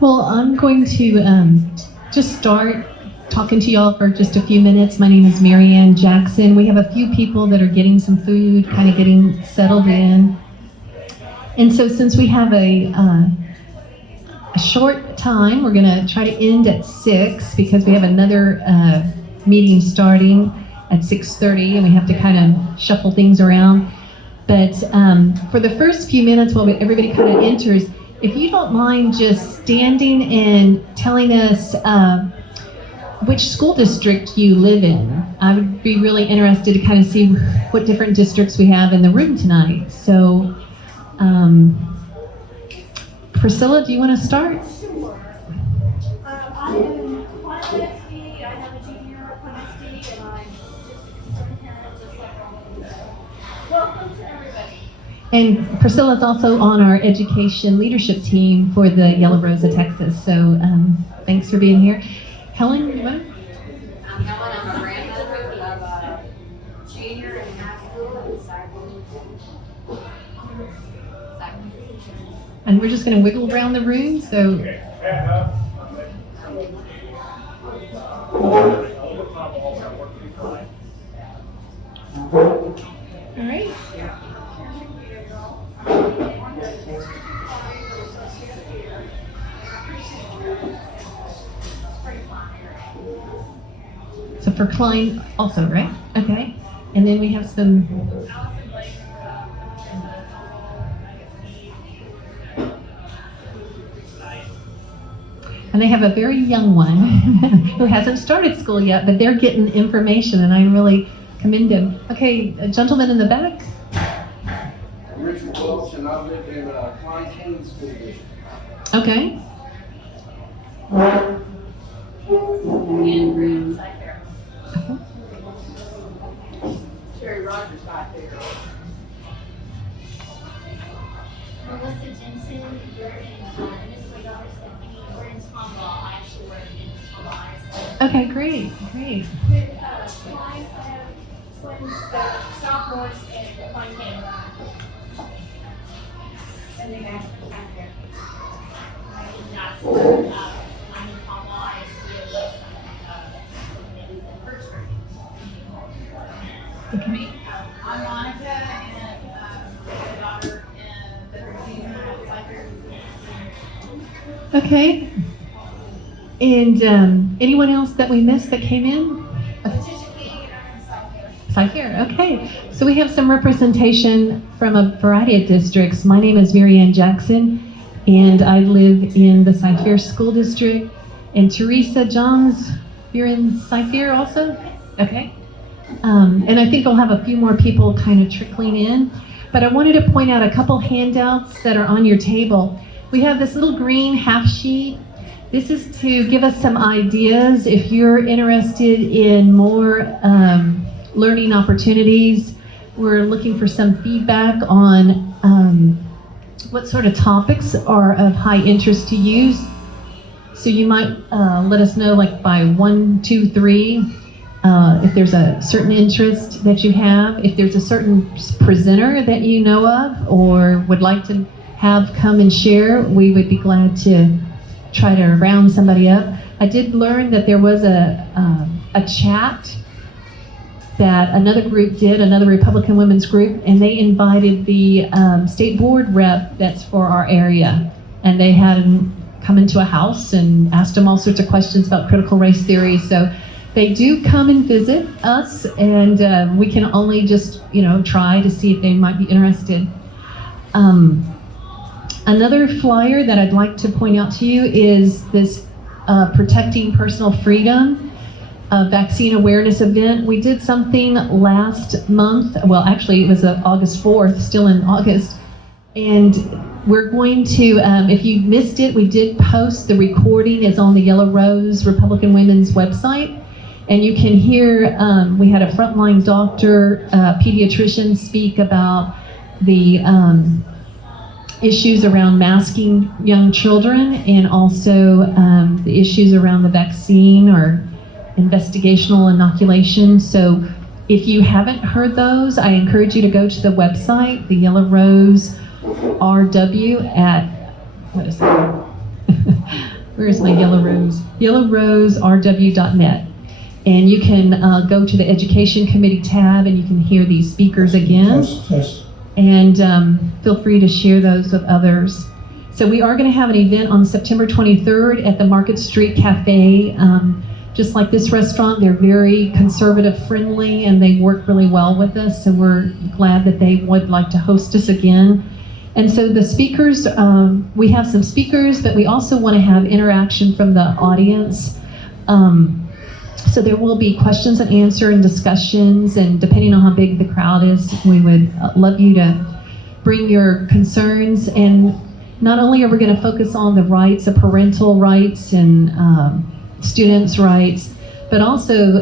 Well, I'm going to just start talking to y'all for just a few minutes. My name is Mary Ann Jackson. We have a few people that are getting some food, kind of getting settled in. And so since we have a short time, we're going to try to end at 6 because we have another meeting starting at 6:30 and we have to kind of shuffle things around. But for the first few minutes while everybody kind of enters, if you don't mind just standing and telling us which school district you live in. I would be really interested to kind of see what different districts we have in the room tonight. So, Priscilla, do you want to start? Sure. I am Untitled ISD. I have a junior at ISD, and I'm just a concerned parent, just like all of you. Welcome to everybody. And Priscilla's also on our education leadership team for the Yellow Rose of Texas. So thanks for being here. Helen, you want to? I'm Helen. I'm a grandmother of a junior in high school at Jasper. And we're just going to wiggle around the room. So. All right. So for Klein also, right? Okay. And then we have some. And they have a very young one who hasn't started school yet, but they're getting information, and I really commend them. Okay, a gentleman in the back. Richard Welch, and I live in Klein County School District. Okay. And right there. Sherry Rogers back there. Melissa Jensen, you're in this is my daughter Stephanie. We're in Tomball. I actually work in Tomball ISD. Okay, great. With Klein, I have twins, sophomores, and Klein County. And they have back there. I'm Jasper. I'm in Tomball ISD with in TYRTRW. Okay. I'm Monica, and my daughter in the season of Cypher. Okay. And anyone else that we missed that came in? Cypher, okay. So we have some representation from a variety of districts. My name is Mary Ann Jackson, and I live in the Cypher School District. And Teresa Johns, you're in Cypher also? Okay. And I think we'll have a few more people kind of trickling in. But I wanted to point out a couple handouts that are on your table. We have this little green half sheet. This is to give us some ideas if you're interested in more learning opportunities. We're looking for some feedback on what sort of topics are of high interest to you. So you might let us know, like by 1, 2, 3, if there's a certain interest that you have, if there's a certain presenter that you know of or would like to have come and share, we would be glad to try to round somebody up. I did learn that there was a chat that another group did, another Republican women's group, and they invited the state board rep that's for our area. And they had him come into a house and asked him all sorts of questions about critical race theory. So they do come and visit us, and we can only just, try to see if they might be interested. Another flyer that I'd like to point out to you is this Protecting Personal Freedom vaccine awareness event. We did something last month. Well, actually, it was August 4th, still in August. And we're going to, if you missed it, we did post the recording. It's on the Yellow Rose Republican Women's website. And you can hear, we had a frontline doctor, pediatrician speak about the issues around masking young children, and also the issues around the vaccine or investigational inoculation. So if you haven't heard those, I encourage you to go to the website, the Yellow Rose RW at, what is it? where is my yellow rose? yellowroserw.net. And you can go to the Education Committee tab and you can hear these speakers again. Test. And feel free to share those with others. So we are going to have an event on September 23rd at the Market Street Cafe. Just like this restaurant, they're very conservative friendly and they work really well with us. So we're glad that they would like to host us again. And so the speakers, we have some speakers, but we also want to have interaction from the audience. So there will be questions and answer and discussions, and depending on how big the crowd is, we would love you to bring your concerns. And not only are we going to focus on the rights of parental rights and students' rights, but also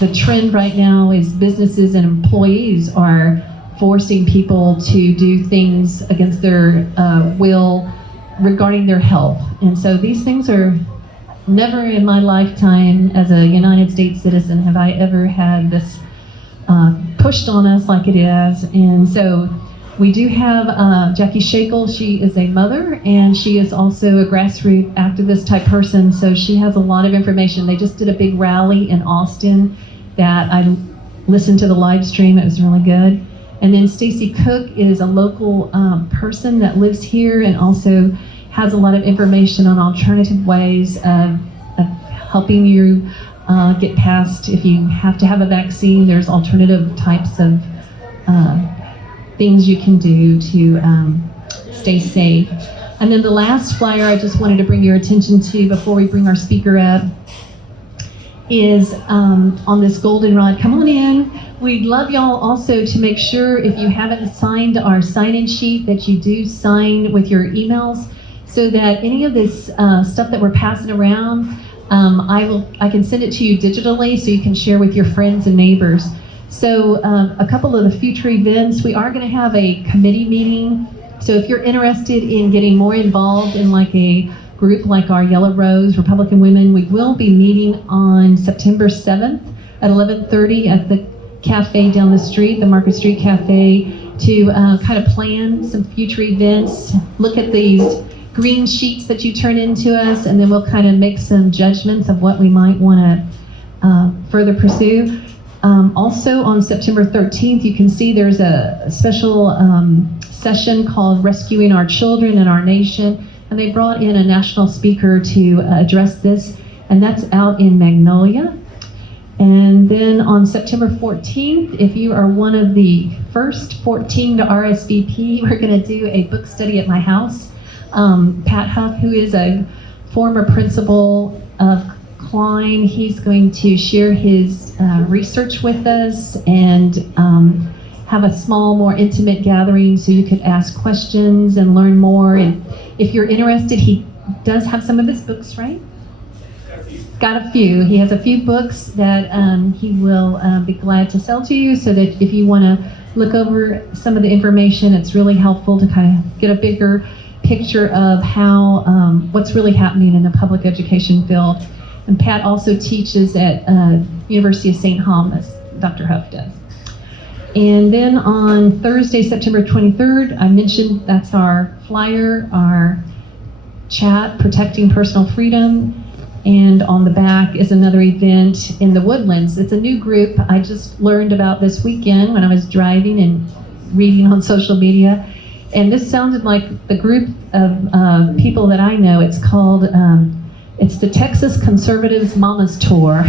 the trend right now is businesses and employees are forcing people to do things against their will regarding their health. And so these things are never in my lifetime as a United States citizen have I ever had this pushed on us like it is. And so we do have Jackie Shakel. She is a mother and she is also a grassroots activist type person. So she has a lot of information. They just did a big rally in Austin that I listened to the live stream. It was really good. And then Stacy Cook is a local person that lives here and also has a lot of information on alternative ways of helping you get past if you have to have a vaccine. There's alternative types of things you can do to stay safe. And then the last flyer I just wanted to bring your attention to before we bring our speaker up is on this goldenrod. Come on in. We'd love y'all also to make sure if you haven't signed our sign-in sheet that you do sign with your emails so that any of this stuff that we're passing around, I can send it to you digitally so you can share with your friends and neighbors. So a couple of the future events, we are going to have a committee meeting. So if you're interested in getting more involved in like a group like our Yellow Rose Republican Women, we will be meeting on September 7th at 11:30 at the cafe down the street, the Market Street Cafe, to kind of plan some future events, look at these green sheets that you turn into us, and then we'll kind of make some judgments of what we might want to further pursue. Also on September 13th, you can see there's a special session called Rescuing Our Children and Our Nation, and they brought in a national speaker to address this, and that's out in Magnolia. And then on September 14th, if you are one of the first 14 to RSVP, we're going to do a book study at my house. Pat Huff, who is a former principal of Klein, he's going to share his research with us and have a small, more intimate gathering so you could ask questions and learn more. And if you're interested, he does have some of his books, right? Got a few. He has a few books that he will be glad to sell to you so that if you want to look over some of the information, it's really helpful to kind of get a bigger picture of how what's really happening in the public education field. And Pat also teaches at University of St. Thomas, Dr. Huff does. And then on Thursday, September 23rd, I mentioned that's our flyer, our chat, Protecting Personal Freedom. And on the back is another event in the Woodlands. It's a new group I just learned about this weekend when I was driving and reading on social media. And this sounded like the group of people that I know. It's called, it's the Texas Conservatives Mamas Tour.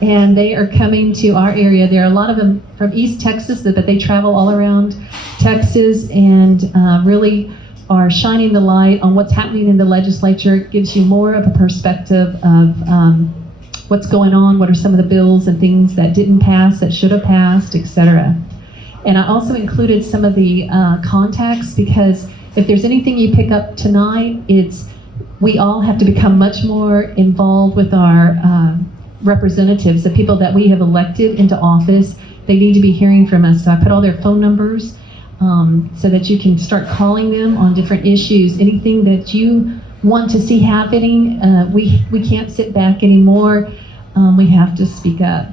And they are coming to our area. There are a lot of them from East Texas, but they travel all around Texas and really are shining the light on what's happening in the legislature. It gives you more of a perspective of what's going on, what are some of the bills and things that didn't pass, that should have passed, etc. And I also included some of the contacts because if there's anything you pick up tonight, it's we all have to become much more involved with our representatives, the people that we have elected into office. They need to be hearing from us. So I put all their phone numbers so that you can start calling them on different issues. Anything that you want to see happening, we can't sit back anymore. We have to speak up.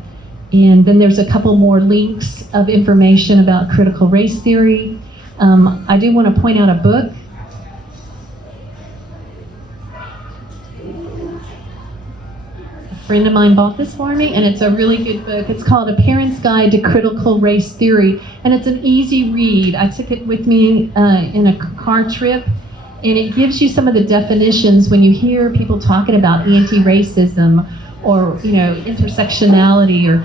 And then there's a couple more links of information about critical race theory. I do want to point out a book. friend of mine bought this for me, and it's a really good book. It's called A Parent's Guide to Critical Race Theory, and it's an easy read. I took it with me in a car trip, and it gives you some of the definitions when you hear people talking about anti-racism or, intersectionality, or,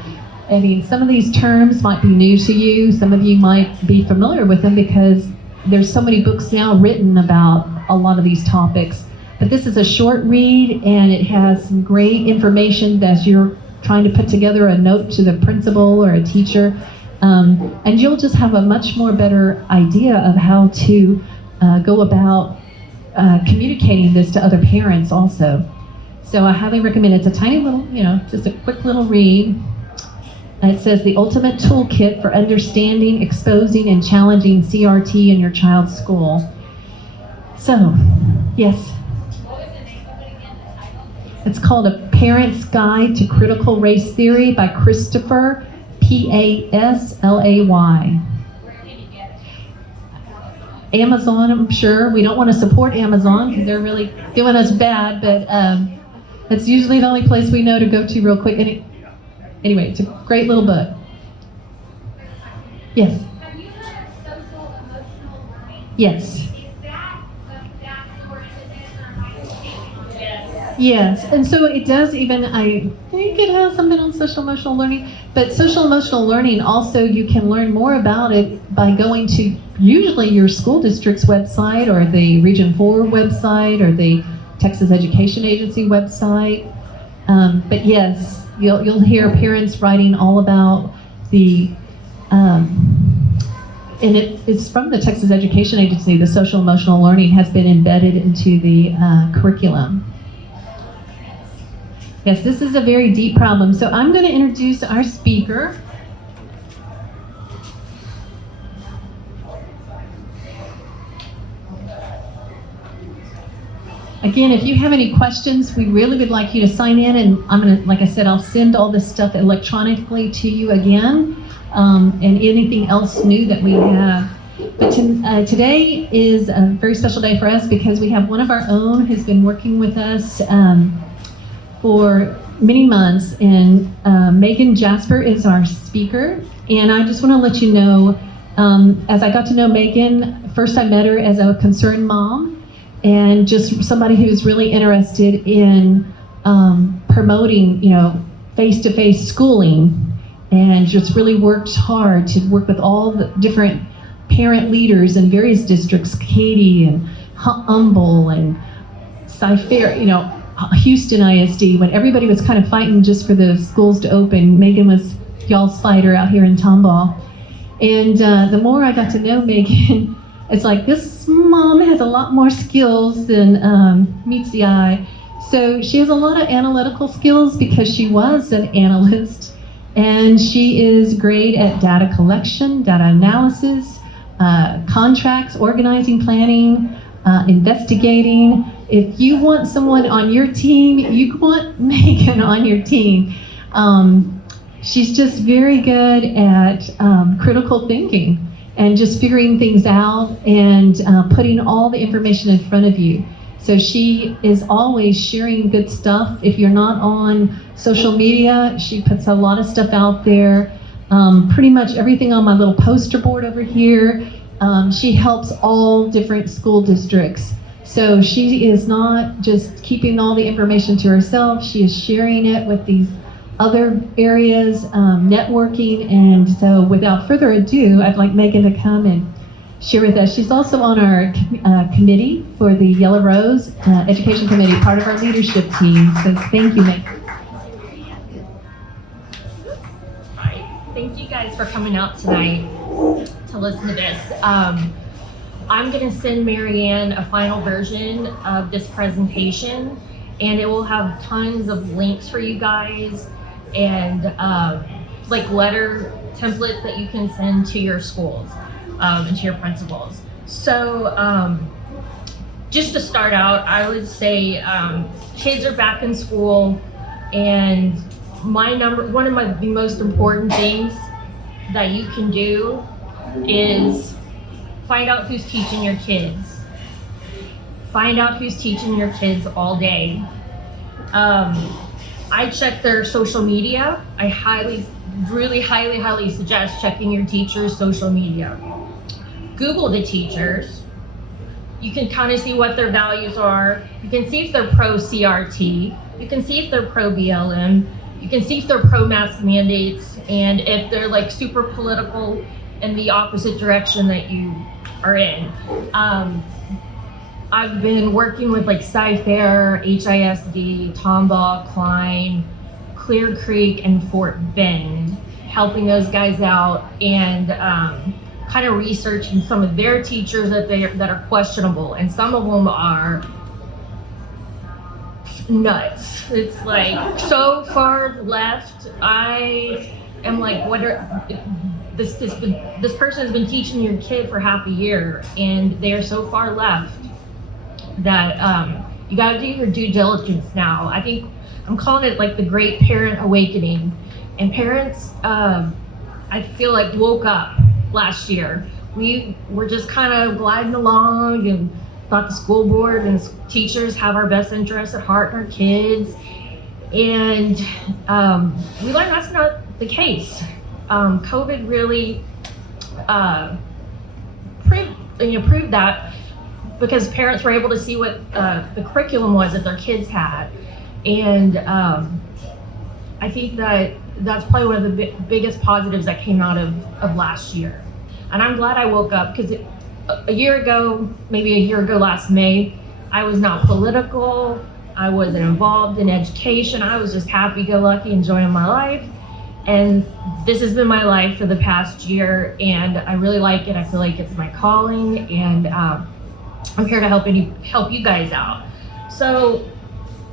some of these terms might be new to you. Some of you might be familiar with them because there's so many books now written about a lot of these topics. But this is a short read, and it has some great information as you're trying to put together a note to the principal or a teacher. And you'll just have a much more better idea of how to go about communicating this to other parents also. So I highly recommend it. It's a tiny little, just a quick little read. It says the ultimate toolkit for understanding, exposing, and challenging CRT in your child's school. So, yes. What was the name of it again, the title? It's called A Parent's Guide to Critical Race Theory by Christopher Paslay. Where can you get it? Amazon, I'm sure. We don't want to support Amazon because they're really doing us bad, but that's usually the only place we know to go to real quick. Anyway, it's a great little book. Yes. Have you heard of social emotional learning? Yes. Is that the backdoor into this, or am I just taking on it? Yes. Yes, and so it does even, I think it has something on social emotional learning, but social emotional learning also, you can learn more about it by going to usually your school district's website or the Region 4 website or the Texas Education Agency website. But yes, you'll hear parents writing all about the, and it's from the Texas Education Agency. The social emotional learning has been embedded into the curriculum. Yes, this is a very deep problem. So I'm going to introduce our speaker. Again, if you have any questions, we really would like you to sign in, and I'm going to, like I said, I'll send all this stuff electronically to you again, and anything else new that we have. But today is a very special day for us because we have one of our own who's been working with us for many months, and Megan Jasper is our speaker. And I just want to let you know, as I got to know Megan, first I met her as a concerned mom, and just somebody who's really interested in promoting, face-to-face schooling, and just really worked hard to work with all the different parent leaders in various districts, Katy and Humble and Cyfair, Houston ISD, when everybody was kind of fighting just for the schools to open. Megan was y'all's fighter out here in Tomball. And the more I got to know Megan, it's like this mom has a lot more skills than meets the eye. So she has a lot of analytical skills because she was an analyst, and she is great at data collection, data analysis, contracts, organizing, planning, investigating. If you want someone on your team, you want Megan on your team. She's just very good at critical thinking and just figuring things out and putting all the information in front of you. So she is always sharing good stuff. If you're not on social media, she puts a lot of stuff out there. Pretty much everything on my little poster board over here. She helps all different school districts. So she is not just keeping all the information to herself, she is sharing it with these other areas, networking. And so without further ado, I'd like Megan to come and share with us. She's also on our committee for the Yellow Rose Education Committee, part of our leadership team. So thank you, Megan. Hi, thank you guys for coming out tonight to listen to this. I'm going to send Marianne a final version of this presentation, and it will have tons of links for you guys and like letter templates that you can send to your schools and to your principals. So just to start out, I would say kids are back in school, and one of the most important things that you can do is find out who's teaching your kids. Find out who's teaching your kids all day. I check their social media. I really highly suggest checking your teacher's social media. Google the teachers. You can kind of see what their values are. You can see if they're pro CRT. You can see if they're pro BLM. You can see if they're pro mask mandates, and if they're like super political in the opposite direction that you are in. I've been working with like Sci-Fair, HISD, Tomball, Klein, Clear Creek, and Fort Bend, helping those guys out and kind of researching some of their teachers that are questionable, and some of them are nuts. It's like so far left. I am like, what are this person has been teaching your kid for half a year, and they are so far left that you got to do your due diligence now. I think I'm calling it like the great parent awakening, and parents I feel like woke up last year. We were just kind of gliding along and thought the school board and teachers have our best interests at heart in our kids, and we learned that's not the case. COVID really proved that, because parents were able to see what the curriculum was that their kids had, and I think that's probably one of the biggest positives that came out of last year. And I'm glad I woke up, because maybe a year ago last May, I was not political, I wasn't involved in education, I was just happy-go-lucky, enjoying my life. And this has been my life for the past year, and I really like it. I feel like it's my calling, and I'm here to help you guys out. So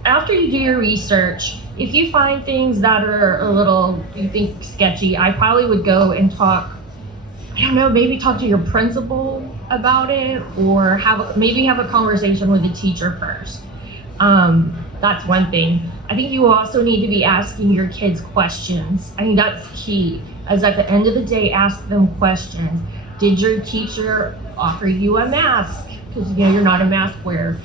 after you do your research, if you find things that are you think sketchy, I probably would go and talk, I don't know, maybe talk to your principal about it, or have a conversation with the teacher first. That's one thing. I think you also need to be asking your kids questions. I think that's key, as at the end of the day, ask them questions. Did your teacher offer you a mask? Because you're not a mask wearer.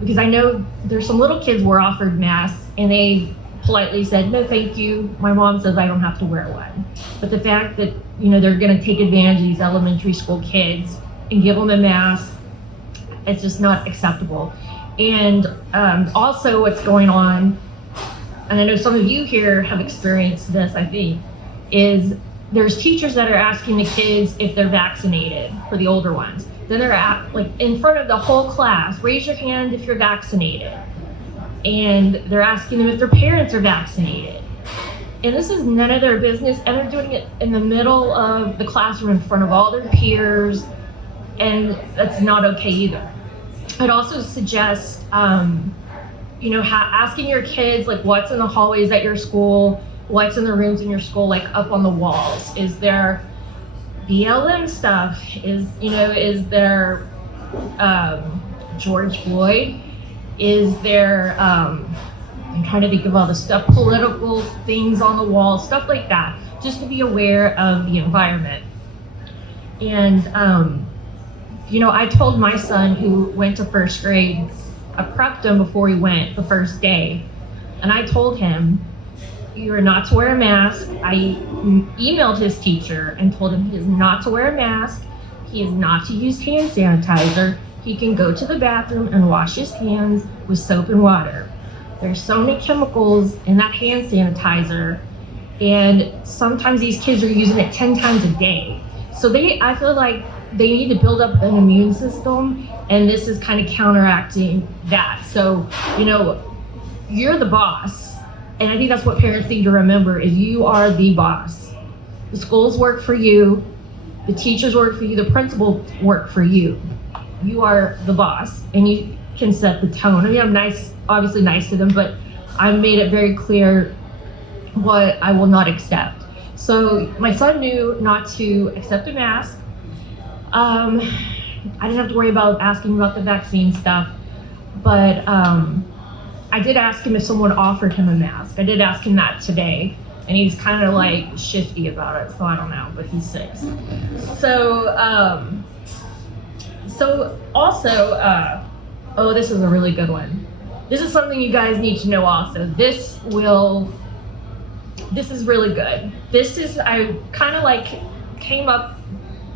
Because I know there's some little kids were offered masks and they politely said, no thank you, my mom says I don't have to wear one. But the fact that they're going to take advantage of these elementary school kids and give them a mask, it's just not acceptable. And also what's going on, and I know some of you here have experienced this, I think, is there's teachers that are asking the kids if they're vaccinated, for the older ones. Then they're in front of the whole class, raise your hand if you're vaccinated. And they're asking them if their parents are vaccinated. And this is none of their business, and they're doing it in the middle of the classroom in front of all their peers, and that's not okay either. I'd also suggest, asking your kids, like, what's in the hallways at your school, what's in the rooms in your school, like up on the walls. Is there BLM stuff? Is there George Floyd? Is there, I'm trying to think of all the stuff, political things on the wall, stuff like that, just to be aware of the environment. And, I told my son, who went to first grade, I prepped him before he went the first day, and I told him, you are not to wear a mask. I emailed his teacher and told him he is not to wear a mask, he is not to use hand sanitizer, he can go to the bathroom and wash his hands with soap and water. There's so many chemicals in that hand sanitizer, and sometimes these kids are using it 10 times a day. So I feel like they need to build up an immune system, and this is kind of counteracting that. So, you're the boss, and I think that's what parents need to remember, is you are the boss. The schools work for you, the teachers work for you, the principals work for you. You are the boss, and you can set the tone. I mean, I'm obviously nice to them, but I've made it very clear what I will not accept. So my son knew not to accept a mask. I didn't have to worry about asking about the vaccine stuff, but I did ask him if someone offered him a mask. I did ask him that today, and he's kind of like shifty about it, so I don't know, but he's 6. So also, this is a really good one. this is something you guys need to know also. This is really good. I kind of like came up,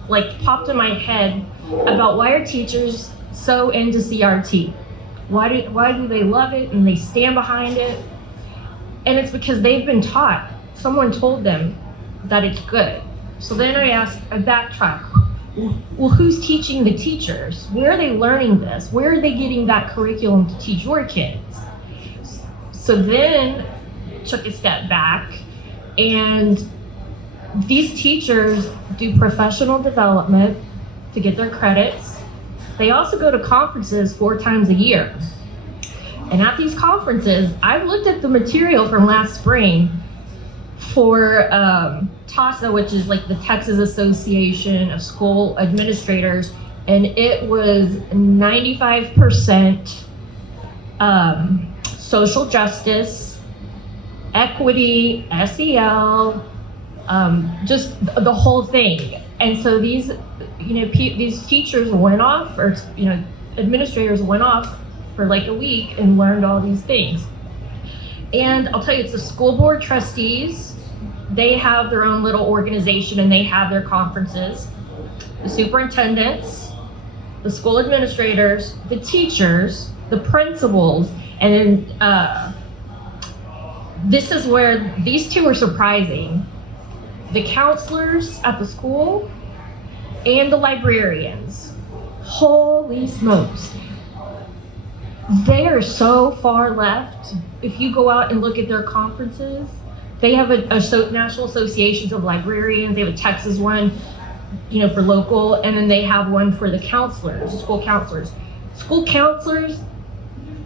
like popped in my head about why are teachers so into CRT? Why do they love it and they stand behind it? And it's because they've been taught. Someone told them that it's good. So then I backtrack. Well, who's teaching the teachers? Where are they learning this? Where are they getting that curriculum to teach your kids? So then took a step back, and these teachers do professional development to get their credits. They also go to conferences 4 times a year. And at these conferences, I've looked at the material from last spring for TASA, which is like the Texas Association of School Administrators, and it was 95% social justice, equity, SEL, just the whole thing. And so these teachers went off, or administrators went off for like a week and learned all these things. And I'll tell you, it's the school board trustees. They have their own little organization and they have their conferences. The superintendents, the school administrators, the teachers, the principals, and then this is where these two are surprising. The counselors at the school and the librarians. Holy smokes. They are so far left. If you go out and look at their conferences, they have a National Associations of Librarians. They have a Texas one, for local, and then they have one for the counselors, school counselors. School counselors,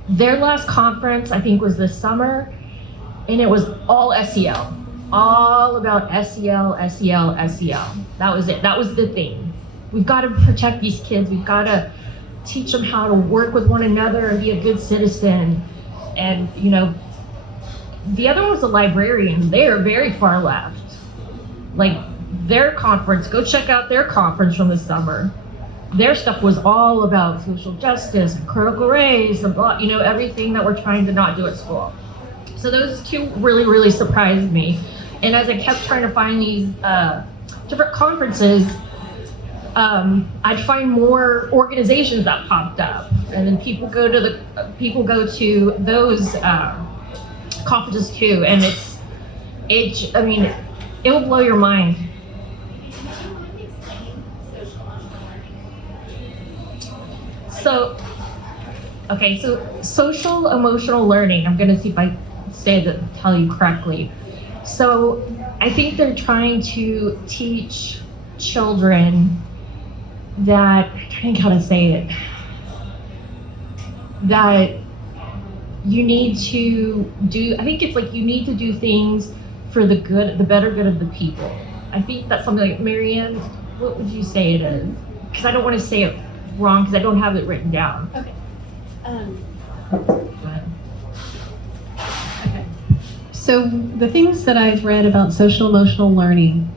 their last conference, I think, was this summer, and it was all SEL. All about SEL. That was it. That was the thing. We've got to protect these kids. We've got to teach them how to work with one another and be a good citizen. And, the other one's the librarians. They are very far left. Like their conference, go check out their conference from this summer. Their stuff was all about social justice, critical race, everything that we're trying to not do at school. So those two really, really surprised me. And as I kept trying to find these different conferences, I'd find more organizations that popped up, and then people go to those conferences too. And it will blow your mind. So social emotional learning. I'm gonna see if I tell you correctly. So I think they're trying to teach children that, I'm trying how to say it, that you need to do, I think it's like you need to do things for the better good of the people. I think that's something like, Marianne, what would you say it is? Because I don't want to say it wrong because I don't have it written down. Okay. Go ahead. Okay. So the things that I've read about social emotional learning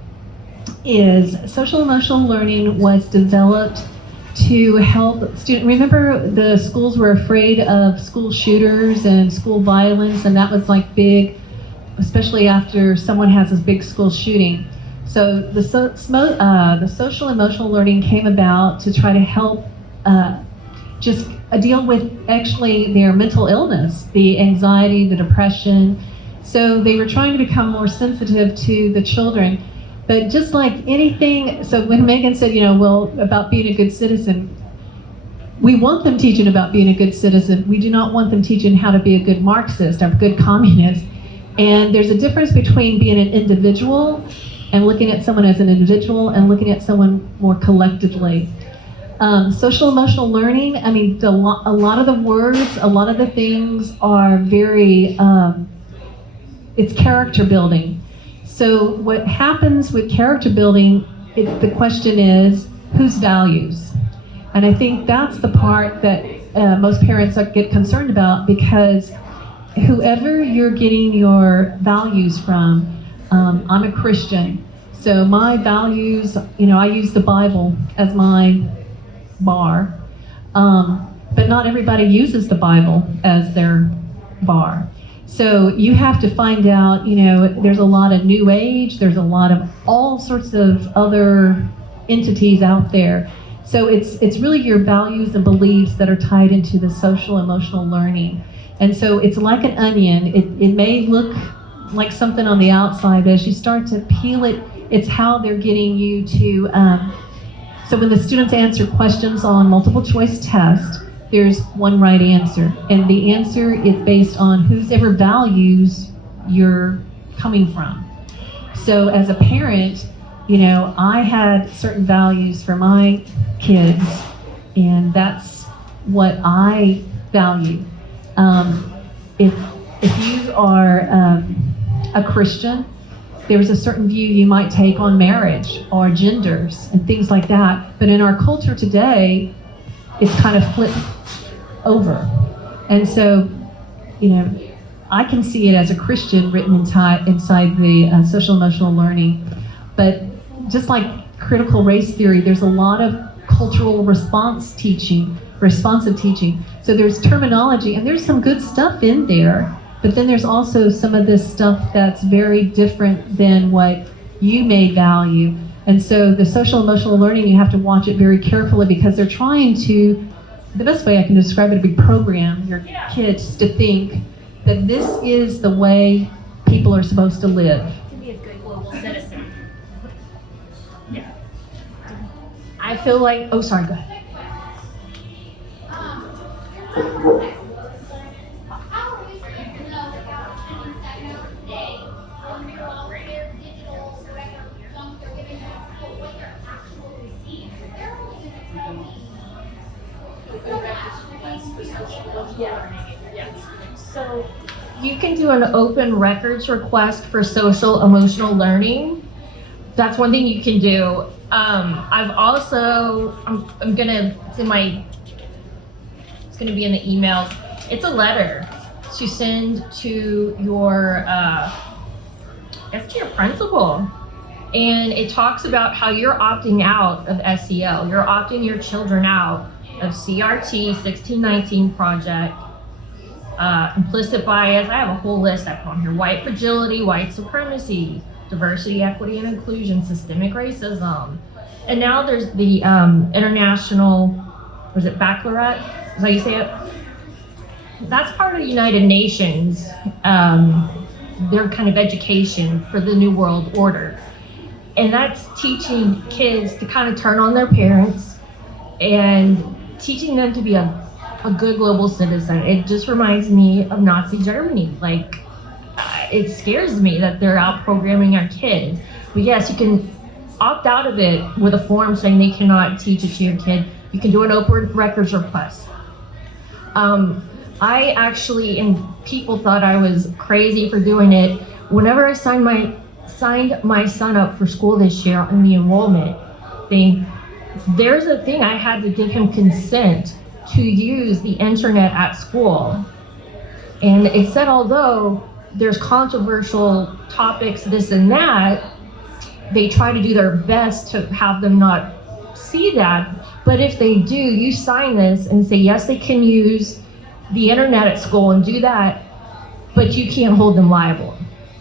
is social emotional learning was developed to help students. Remember, the schools were afraid of school shooters and school violence, and that was like big, especially after someone has a big school shooting. So the social emotional learning came about to try to help just deal with actually their mental illness, the anxiety, the depression. So they were trying to become more sensitive to the children. But just like anything, so when Megan said, about being a good citizen, we want them teaching about being a good citizen. We do not want them teaching how to be a good Marxist or a good communist. And there's a difference between being an individual and looking at someone as an individual and looking at someone more collectively. Social emotional learning, a lot of the words, a lot of the things are very, it's character building. So what happens with character building, the question is, whose values? And I think that's the part that most parents get concerned about, because whoever you're getting your values from, I'm a Christian, so my values, I use the Bible as my bar. but not everybody uses the Bible as their bar. So you have to find out, there's a lot of New Age, there's a lot of all sorts of other entities out there. So it's really your values and beliefs that are tied into the social emotional learning. And so it's like an onion. It may look like something on the outside, but as you start to peel it, it's how they're getting you to, so when the students answer questions on multiple choice test, there's one right answer. And the answer is based on whosever values you're coming from. So as a parent, I had certain values for my kids, and that's what I value. If you are a Christian, there's a certain view you might take on marriage or genders and things like that. But in our culture today, it's kind of flipped over. And so, I can see it as a Christian written inside the social emotional learning. But just like critical race theory, there's a lot of cultural responsive teaching. So there's terminology, and there's some good stuff in there, but then there's also some of this stuff that's very different than what you may value. And so the social emotional learning, you have to watch it very carefully, because they're trying to, the best way I can describe it, to be program your kids to think that this is the way people are supposed to live. To be a good global citizen. Yeah. I feel like, oh, sorry, go ahead. So you can do an open records request for social emotional learning. That's one thing you can do. I've also, I'm gonna, it's gonna be in the emails. It's a letter to send to your, to your principal. And it talks about how you're opting out of SEL. You're opting your children out of CRT 1619 project, implicit bias. I have a whole list I put on here. White fragility, white supremacy, diversity, equity, and inclusion, systemic racism. And now there's the international, was it baccalaureate? Is that how you say it? That's part of the United Nations, their kind of education for the New World Order. And that's teaching kids to kind of turn on their parents and teaching them to be a good global citizen. It just reminds me of Nazi Germany. Like, it scares me that they're out programming our kids. But yes, you can opt out of it with a form saying they cannot teach it to your kid. You can do an open records request. I actually, and people thought I was crazy for doing it. Whenever I signed my son up for school this year in the enrollment thing, there's a thing I had to give him consent to use the internet at school. And it said, although there's controversial topics, this and that, they try to do their best to have them not see that. But if they do, you sign this and say, yes, they can use the internet at school and do that, but you can't hold them liable.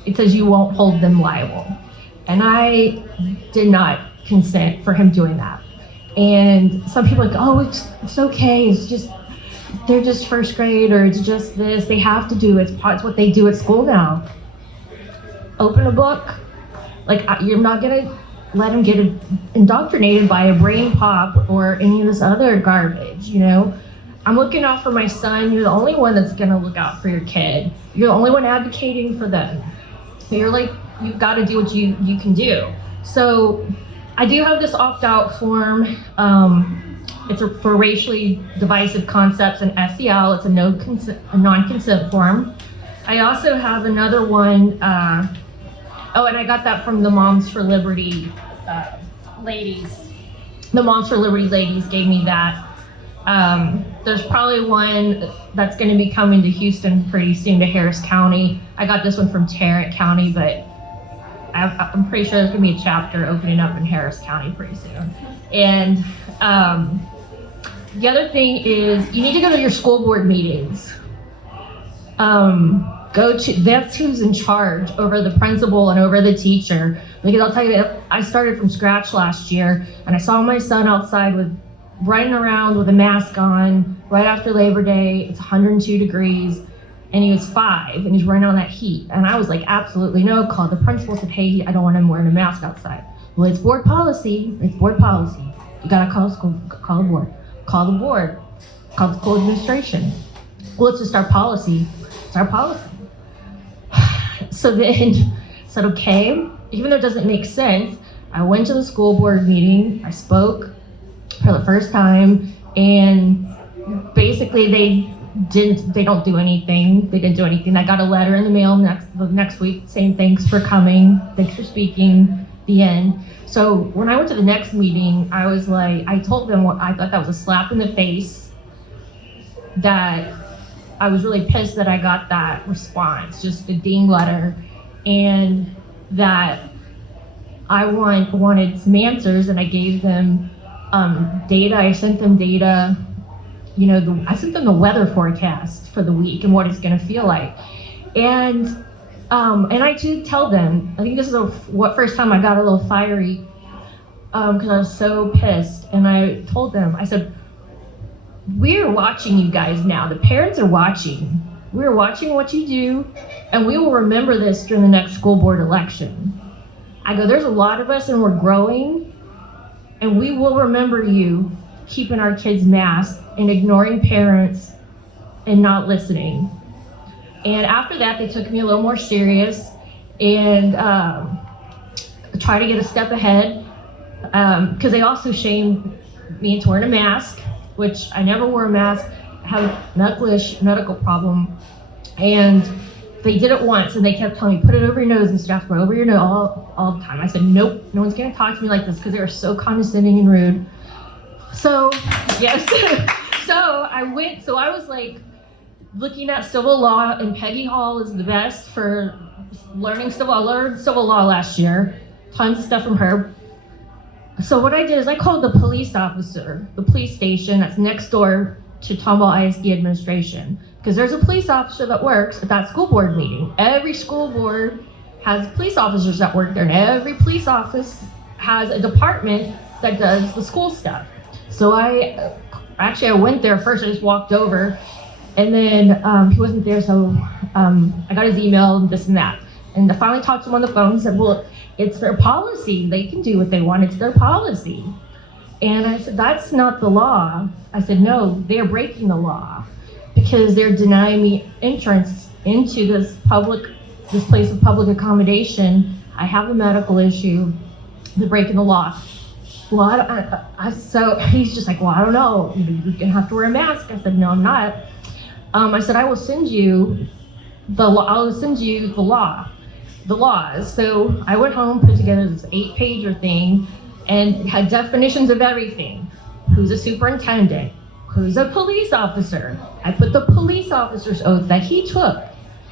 It says you won't hold them liable. And I did not consent for him doing that. And some people are like, oh, it's okay, they're just first grade, or it's just this, they have to do it, it's what they do at school now. Open a book. Like, you're not gonna let them get indoctrinated by a brain pop or any of this other garbage, I'm looking out for my son. You're the only one that's gonna look out for your kid. You're the only one advocating for them. You've got to do what you can do. So I do have this opt-out form. It's for racially divisive concepts in SEL. It's a non-consent form. I also have another one. And I got that from the Moms for Liberty ladies. The Moms for Liberty ladies gave me that. There's probably one that's going to be coming to Houston pretty soon, to Harris County. I got this one from Tarrant County, but I'm pretty sure there's going to be a chapter opening up in Harris County pretty soon. And The other thing is you need to go to your school board meetings. That's who's in charge over the principal and over the teacher. Because I'll tell you, I started from scratch last year, and I saw my son outside running around with a mask on right after Labor Day. It's 102 degrees, and he was 5, and he's running on that heat. And I was like, absolutely no. Called the principal, said, hey, I don't want him wearing a mask outside. Well, it's board policy. It's board policy. You gotta call the board. Call the board. Call the school administration. Well, it's just our policy. It's our policy. So then I said, okay, even though it doesn't make sense, I went to the school board meeting, I spoke for the first time, and basically they don't do anything. They didn't do anything. I got a letter in the mail next week saying thanks for coming, thanks for speaking, the end. So when I went to the next meeting, I was like, I told them what I thought that was a slap in the face, that I was really pissed that I got that response, just a ding letter, and that I wanted some answers, and I gave them data. I sent them data, I sent them the weather forecast for the week and what it's gonna feel like. And I did tell them, I think this is the first time I got a little fiery, because I was so pissed, and I told them, I said, we're watching you guys now. The parents are watching. We're watching what you do, and we will remember this during the next school board election. I go, there's a lot of us, and we're growing, and we will remember you keeping our kids masked and ignoring parents and not listening. And after that, they took me a little more serious and tried to get a step ahead, because they also shamed me into wearing a mask, which I never wore a mask. I have a medical problem, and they did it once, and they kept telling me, put it over your nose, Mr. Jasper, over your nose all the time. I said, nope, no one's gonna talk to me like this, because they were so condescending and rude. So, yes, so I was like, looking at civil law, and Peggy Hall is the best for learning civil law. I learned civil law last year, tons of stuff from her. So what I did is I called the police station that's next door to Tomball ISD administration, because there's a police officer that works at that school board meeting. Every school board has police officers that work there, and every police office has a department that does the school stuff. So I went there first. I just walked over, and then he wasn't there, so I got his email and this and that. And I finally talked to him on the phone and said, well, it's their policy. They can do what they want. It's their policy. And I said, that's not the law. I said, no, they're breaking the law, because they're denying me entrance into this place of public accommodation. I have a medical issue. They're breaking the law. Well, so he's just like, well, I don't know. You're gonna have to wear a mask. I said, no, I'm not. I said, I will send you the laws. So I went home, put together this 8-pager thing, and had definitions of everything. Who's a superintendent? Who's a police officer? I put the police officer's oath that he took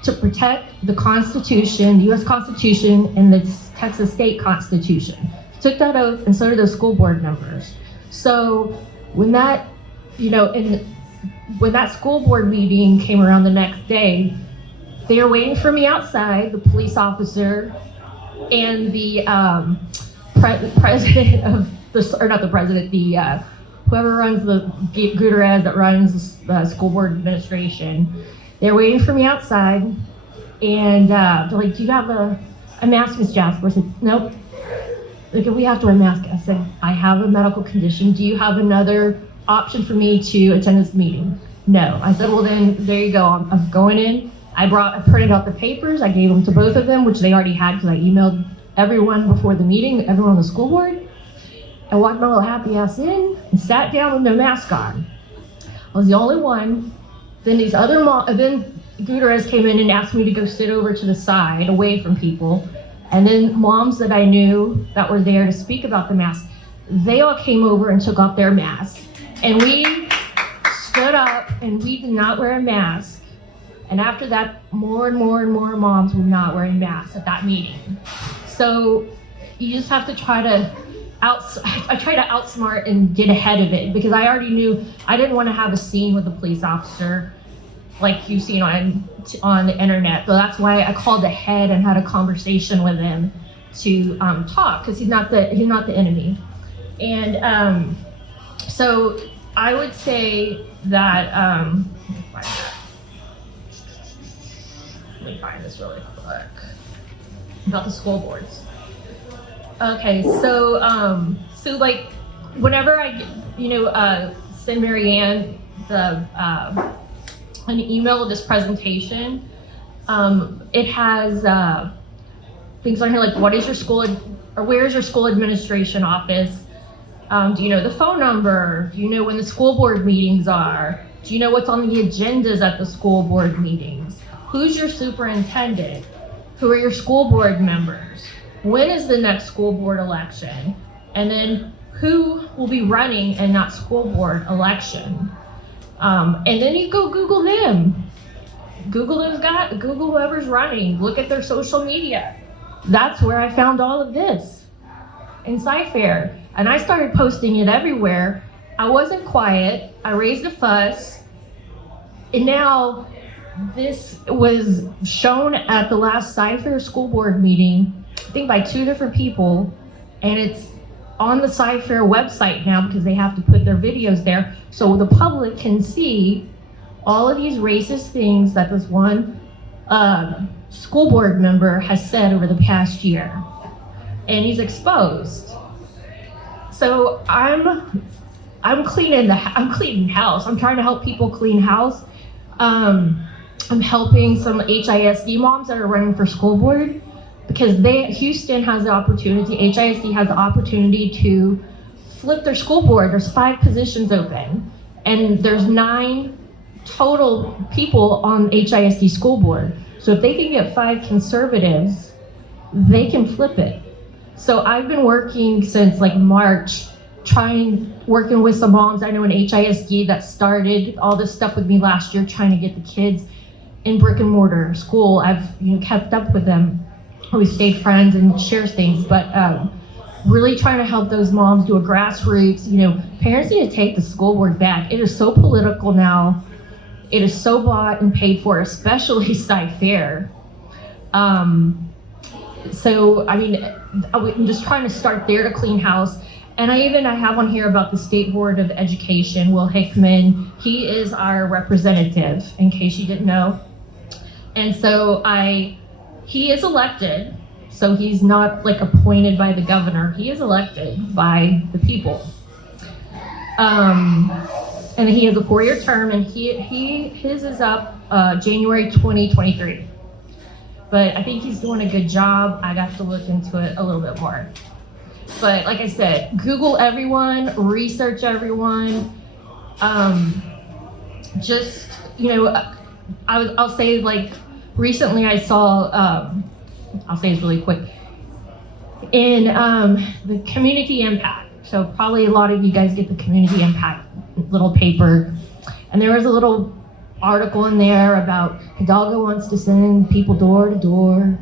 to protect the Constitution, the U.S. Constitution, and the Texas State Constitution. He took that oath, and so did the school board members. So when that, when that school board meeting came around the next day, they were waiting for me outside, the police officer and the president of whoever runs the Gutierrez that runs the school board administration. They're waiting for me outside, and they're like, do you have a mask, Ms. Jasper? I said, nope. Like, we have to wear a mask. I said, I have a medical condition. Do you have another option for me to attend this meeting? No. I said, well then, there you go. I'm going in. I printed out the papers. I gave them to both of them, which they already had, because I emailed everyone before the meeting, everyone on the school board. I walked my little happy ass in and sat down with no mask on. I was the only one. Then then Gutierrez came in and asked me to go sit over to the side, away from people. And then moms that I knew that were there to speak about the mask, they all came over and took off their masks. And we stood up, and we did not wear a mask. And after that, more and more and more moms were not wearing masks at that meeting. So you just have to try to I tried to outsmart and get ahead of it because I already knew I didn't want to have a scene with a police officer like you've seen on the internet. So that's why I called ahead and had a conversation with him to talk, because he's not the enemy. And so I would say that let me find this really quick about the school boards. Okay, so like whenever I send Marianne an email with this presentation, it has things on here like what is your school or where is your school administration office? Do you know the phone number? Do you know when the school board meetings are? Do you know what's on the agendas at the school board meetings? Who's your superintendent? Who are your school board members? When is the next school board election? And then who will be running in that school board election? And then you go Google them. Google whoever's running. Look at their social media. That's where I found all of this in Sci-Fair. And I started posting it everywhere. I wasn't quiet. I raised a fuss. And now this was shown at the last Sci-Fair school board meeting, I think by 2 different people. And it's on the Sci-Fair website now because they have to put their videos there so the public can see all of these racist things that this one school board member has said over the past year. And he's exposed. So I'm cleaning house. I'm trying to help people clean house. I'm helping some HISD moms that are running for school board because Houston has the opportunity, HISD has the opportunity to flip their school board. There's 5 positions open and there's 9 total people on HISD school board. So if they can get 5 conservatives, they can flip it. So I've been working since like March, working with some moms I know in HISD that started all this stuff with me last year, trying to get the kids in brick and mortar school. I've kept up with them. We stayed friends and share things, but really trying to help those moms do a grassroots. Parents need to take the school board back. It is so political now. It is so bought and paid for, especially Sci-Fair. So I'm just trying to start there to clean house. And I have on here about the State Board of Education, Will Hickman. He is our representative, in case you didn't know. And so he is elected, so he's not like appointed by the governor. He is elected by the people. And he has a 4-year term, and his is up January 2023. But I think he's doing a good job. I got to look into it a little bit more. But like I said, Google everyone, research everyone. I'll say like recently I saw, I'll say this really quick, in the community impact. So probably a lot of you guys get the community impact little paper. And there was a little article in there about Hidalgo wants to send people door to door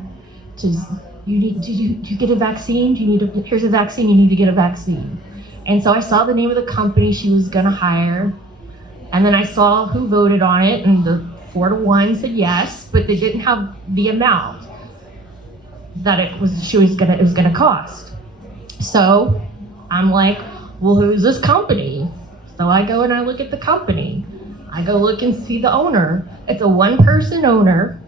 to, do you get a vaccine? Here's a vaccine, you need to get a vaccine. And so I saw the name of the company she was gonna hire. And then I saw who voted on it, and the 4-1 said yes, but they didn't have the amount that it was gonna cost. So I'm like, well, who's this company? So I go and I look at the company. I go look and see the owner. It's a 1-person owner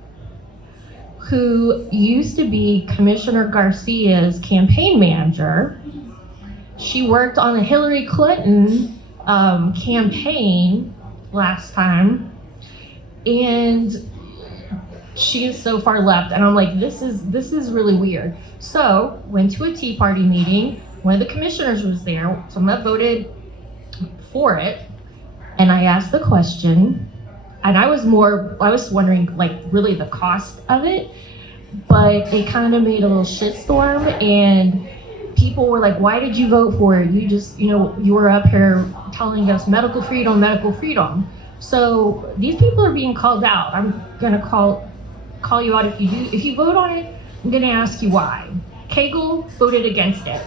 who used to be Commissioner Garcia's campaign manager. She worked on the Hillary Clinton campaign last time, and she is so far left. And I'm like, this is really weird. So went to a Tea Party meeting. One of the commissioners was there, someone that voted for it. And I asked the question, and I was wondering like really the cost of it, but it kind of made a little shitstorm, and people were like, why did you vote for it? You just, you were up here telling us medical freedom. So these people are being called out. I'm gonna call you out if you vote on it. I'm gonna ask you why. Cagle voted against it.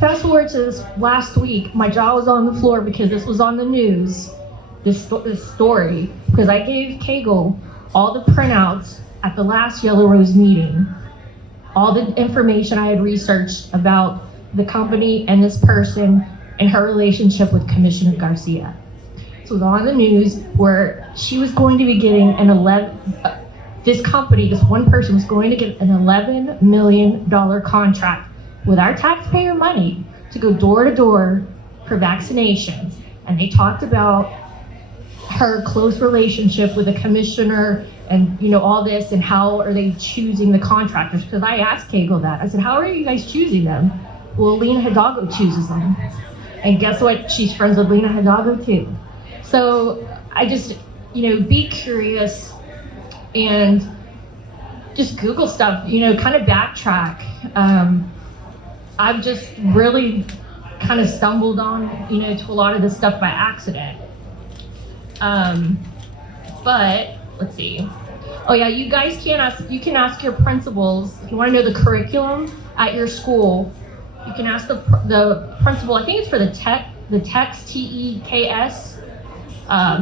Fast forward to this last week, my jaw was on the floor because this was on the news, this story, because I gave Kegel all the printouts at the last Yellow Rose meeting, all the information I had researched about the company and this person and her relationship with Commissioner Garcia. So it was on the news where she was going to be getting this company, this one person was going to get an $11 million contract with our taxpayer money to go door to door for vaccinations. And they talked about her close relationship with the commissioner and all this, and how are they choosing the contractors? Because I asked Kegel that. I said, how are you guys choosing them? Well, Lena Hidalgo chooses them. And guess what? She's friends with Lena Hidalgo too. So I just, be curious and just Google stuff, kind of backtrack. I've just really kind of stumbled on, to a lot of this stuff by accident. But let's see. Oh yeah, you guys can ask your principals if you want to know the curriculum at your school. You can ask the principal. I think it's for the TEKS, TEKS.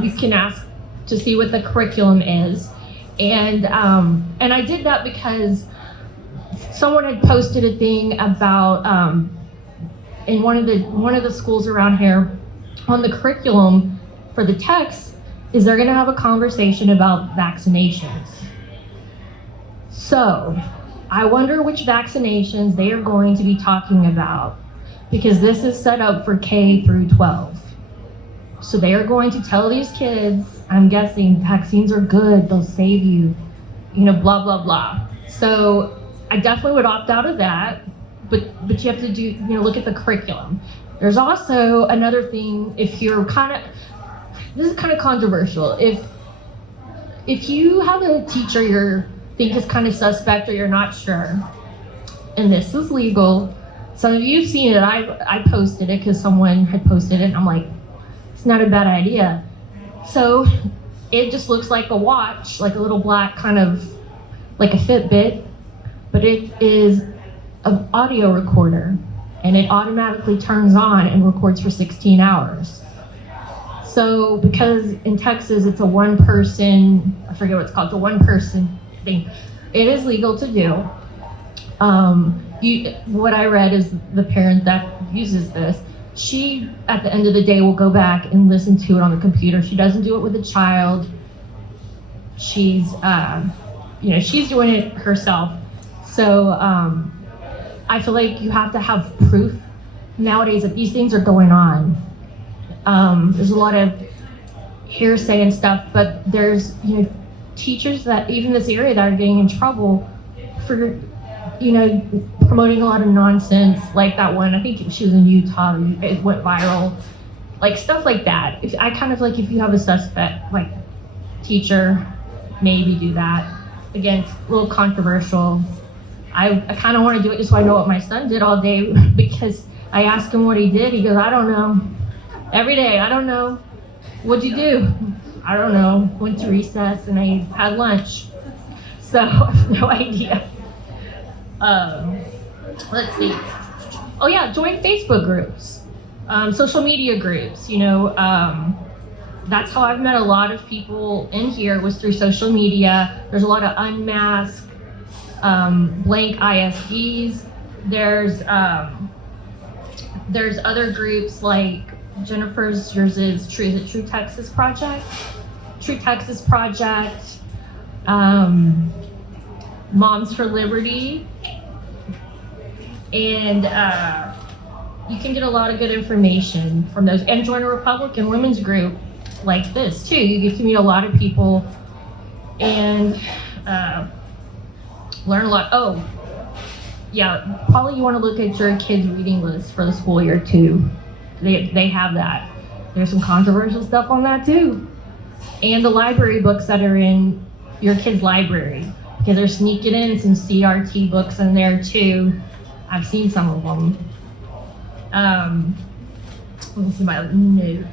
You can ask to see what the curriculum is, and I did that because someone had posted a thing about in one of the schools around here on the curriculum for the TEKS is they're going to have a conversation about vaccinations. So I wonder which vaccinations they are going to be talking about, because this is set up for K through 12. So they are going to tell these kids, I'm guessing, vaccines are good, they'll save you, blah, blah, blah. So I definitely would opt out of that, but you have to look at the curriculum. There's also another thing, if you're this is kind of controversial. If you have a teacher you think is kind of suspect or you're not sure, and this is legal, some of you have seen it, I posted it because someone had posted it, and I'm like, it's not a bad idea. So it just looks like a watch, like a little black kind of, like a Fitbit, but it is an audio recorder, and it automatically turns on and records for 16 hours. So because in Texas it's a one person, I forget what it's called, it's a one person thing, it is legal to do. What I read is the parent that uses this, she at the end of the day will go back and listen to it on the computer. She doesn't do it with a child. She's she's doing it herself. So I feel like you have to have proof nowadays that these things are going on. There's a lot of hearsay and stuff, but there's teachers that even in this area that are getting in trouble for promoting a lot of nonsense, like that one. I think she was in Utah. It went viral, like stuff like that. If you have a suspect like teacher, maybe do that. Again, it's a little controversial. I kind of want to do it just so I know what my son did all day, because I asked him what he did. He goes, I don't know. Every day, I don't know. What'd you do? I don't know. Went to recess and I had lunch. So I have no idea. Let's see. Oh yeah, join Facebook groups, social media groups. That's how I've met a lot of people in here, was through social media. There's a lot of unmasked, blank ISDs. There's other groups like Jennifer's, yours is True Texas Project, Moms for Liberty, and you can get a lot of good information from those, and join a Republican women's group like this too. You get to meet a lot of people and learn a lot. Oh yeah, probably you want to look at your kids' reading list for the school year too. They have that. There's some controversial stuff on that too. And the library books that are in your kids' library, because they're sneaking in some CRT books in there too. I've seen some of them. Let me see my notes.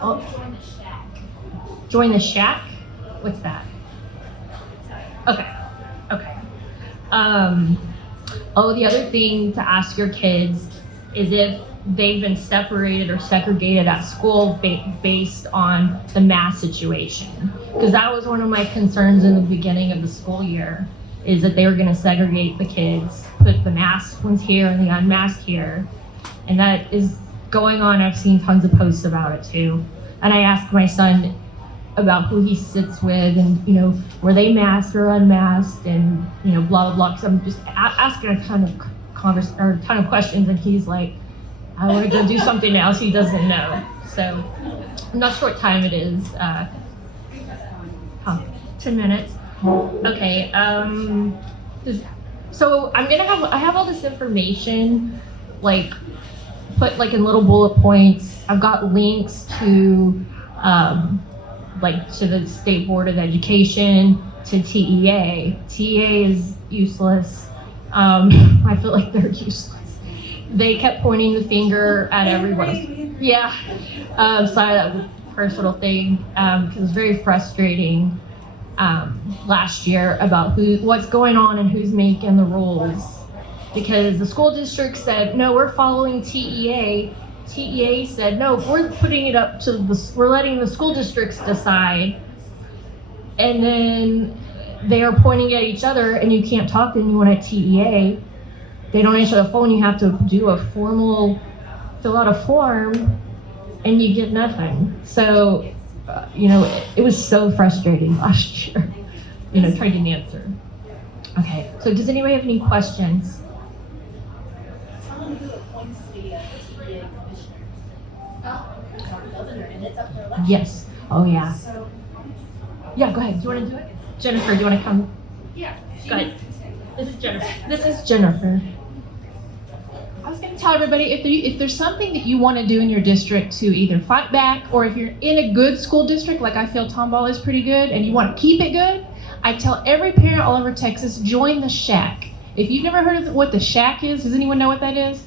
Oh, join the shack. What's that? Okay. Oh, the other thing to ask your kids is if they've been separated or segregated at school based on the mask situation. Because that was one of my concerns in the beginning of the school year, is that they were gonna segregate the kids, put the masked ones here and the unmasked here. And that is going on. I've seen tons of posts about it too. And I asked my son about who he sits with and, you know, were they masked or unmasked and, you know, blah, blah, blah. Because I'm just asking a ton of questions, and he's like, I want to go do something else. He doesn't know. So I'm not sure what time it is. 10 minutes. Okay. So I have all this information, like, put like in little bullet points. I've got links to, like to the State Board of Education, to TEA. TEA is useless. I feel like they're useless. They kept pointing the finger at everyone. Yeah. Sorry, that was a personal thing, because it was very frustrating last year about what's going on and who's making the rules. Because the school district said, no, we're following TEA. TEA said, no, we're putting it up to we're letting the school districts decide. And then they are pointing at each other, and you can't talk to anyone at TEA. They don't answer the phone. You have to fill out a form, and you get nothing. So, you know, it was so frustrating last year, you know, trying to answer. Okay, so does anybody have any questions? Yes. Oh, yeah. Yeah, go ahead. Do you want to do it? Jennifer, do you want to come? Yeah. Go ahead. This is Jennifer. This is Jennifer. I was going to tell everybody, if there's something that you want to do in your district to either fight back, or if you're in a good school district, like I feel Tomball is pretty good, and you want to keep it good, I tell every parent all over Texas, join the Shack. If you've never heard of what the Shack is, does anyone know what that is?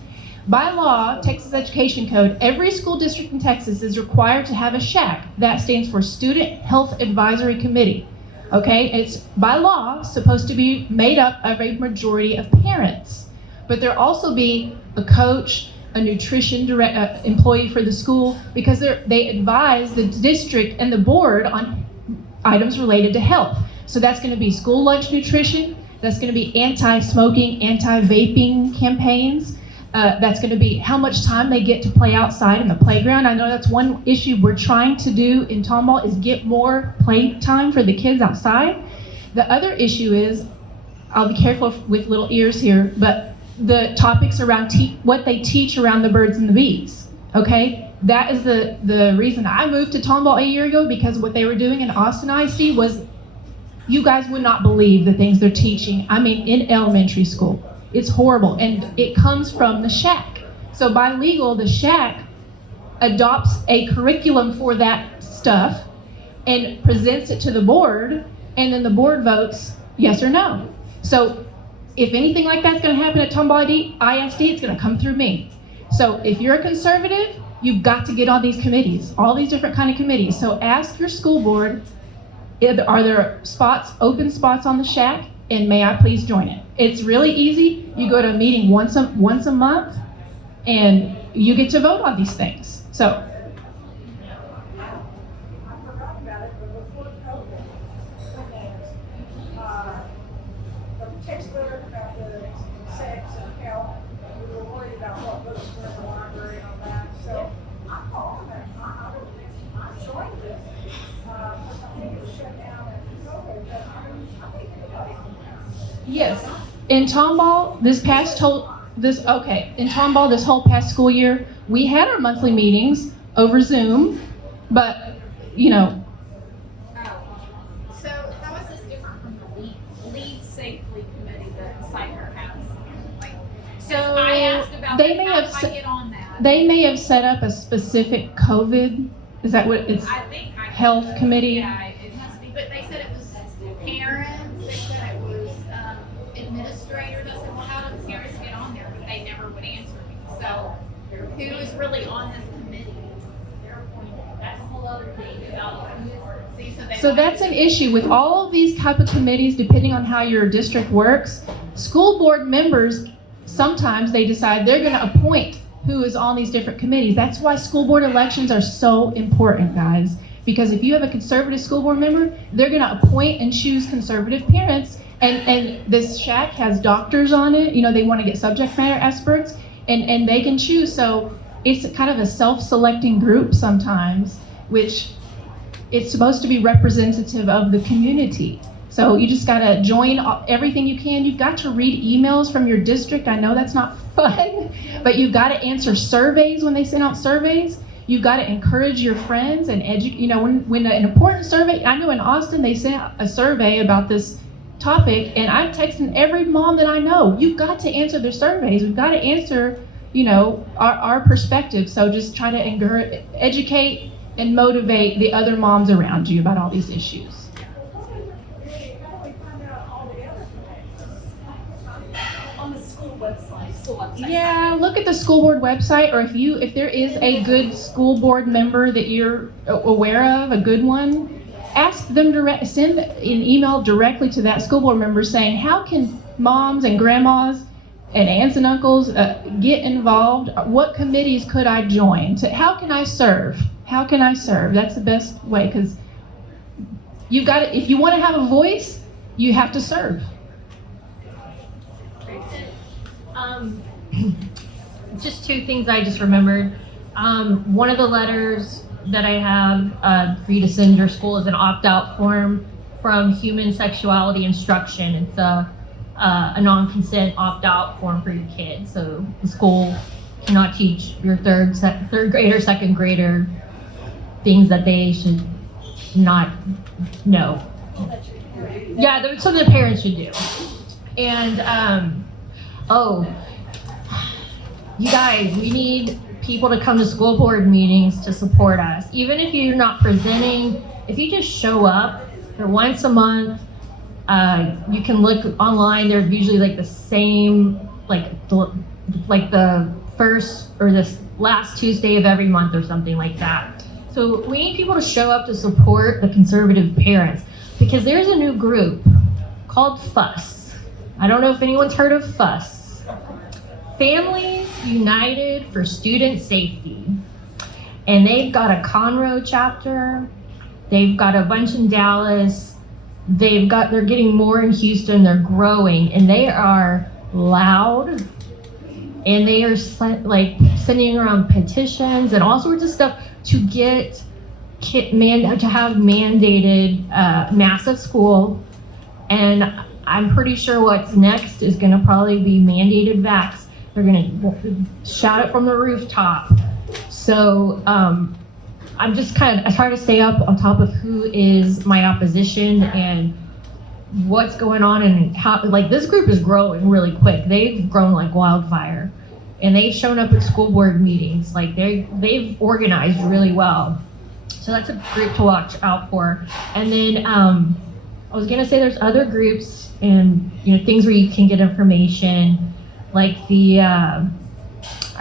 By law, Texas Education Code, every school district in Texas is required to have a Shack. That stands for Student Health Advisory Committee. Okay, it's by law supposed to be made up of a majority of parents. But there also be a coach, a nutrition employee for the school, because they advise the district and the board on items related to health. So that's going to be school lunch nutrition, that's going to be anti-smoking, anti-vaping campaigns, that's going to be how much time they get to play outside in the playground. I know that's one issue we're trying to do in Tomball, is get more play time for the kids outside. The other issue is, I'll be careful with little ears here, but the topics around what they teach around the birds and the bees, okay? That is the reason I moved to Tomball a year ago, because what they were doing in Austin ISD was, you guys would not believe the things they're teaching. I mean, in elementary school. It's horrible, and it comes from the Shack. So by legal, the Shack adopts a curriculum for that stuff and presents it to the board, and then the board votes yes or no. So if anything like that's going to happen at Tomball ISD, it's going to come through me. So if you're a conservative, you've got to get on these committees, all these different kind of committees. So ask your school board, are there open spots on the Shack, and may I please join it? It's really easy. You go to a meeting once a month, and you get to vote on these things. So. I forgot about it, but before COVID, the textbook about the sex and health, we were worried about what books were in the library and all that. So I called and I joined it. I think it was shut down after COVID, but I think everybody. Yes. In Tomball, this whole past school year, we had our monthly meetings over Zoom, but, you know. So how is this different from the Lead Safely Committee that Cypher has? Like, So I asked about they that. may How have do I get on that? They may have set up a specific COVID, is that what it's, I think health committee? Yeah, it must be, but they said it was parents, they said it was administrators. I said, well, how do parents get on there? But they never would answer me. So who is really on this committee? That's a whole other thing about. See, So that's an issue with all of these type of committees, depending on how your district works. School board members, sometimes they decide they're going to appoint who is on these different committees. That's why school board elections are so important, guys. Because if you have a conservative school board member, they're going to appoint and choose conservative parents. And this shack has doctors on it. You know, they want to get subject matter experts, and they can choose. So it's kind of a self-selecting group sometimes, which it's supposed to be representative of the community. So you just got to join everything you can. You've got to read emails from your district. I know that's not fun, but you've got to answer surveys when they send out surveys. You've got to encourage your friends and educate. You know, when an important survey, I know in Austin they sent out a survey about this topic, and I'm texting every mom that I know. You've got to answer their surveys. We've got to answer, you know, our perspective. So just try to encourage, educate, and motivate the other moms around you about all these issues. How do we find out all the other On the school website. Yeah, look at the school board website, or if there is a good school board member that you're aware of, a good one, ask them send an email directly to that school board member saying, how can moms and grandmas and aunts and uncles get involved? What committees could I join? How can I serve? How can I serve? That's the best way, because you've got to, if you want to have a voice, you have to serve. Just two things I just remembered. One of the letters that I have for you to send your school is an opt-out form from Human Sexuality Instruction. It's a non-consent opt-out form for your kids. So the school cannot teach your third grader, second grader things that they should not know. Yeah, something the parents should do. And you guys, we need people to come to school board meetings to support us. Even if you're not presenting, if you just show up for once a month, you can look online. They're usually like the same, like the first or the last Tuesday of every month or something like that. So we need people to show up to support the conservative parents, because there's a new group called FUSS. I don't know if anyone's heard of FUSS. Families United for Student Safety. And they've got a Conroe chapter. They've got a bunch in Dallas. They're getting more in Houston. They're growing, and they are loud. And they are sending around petitions and all sorts of stuff to get to have mandated massive school. And I'm pretty sure what's next is going to probably be mandated vax. They're going to shout it from the rooftop. So I'm just I try to stay up on top of who is my opposition and what's going on, and how, this group is growing really quick. They've grown like wildfire, and they've shown up at school board meetings. They've organized really well. So that's a group to watch out for. And then I was gonna say there's other groups and things where you can get information, like I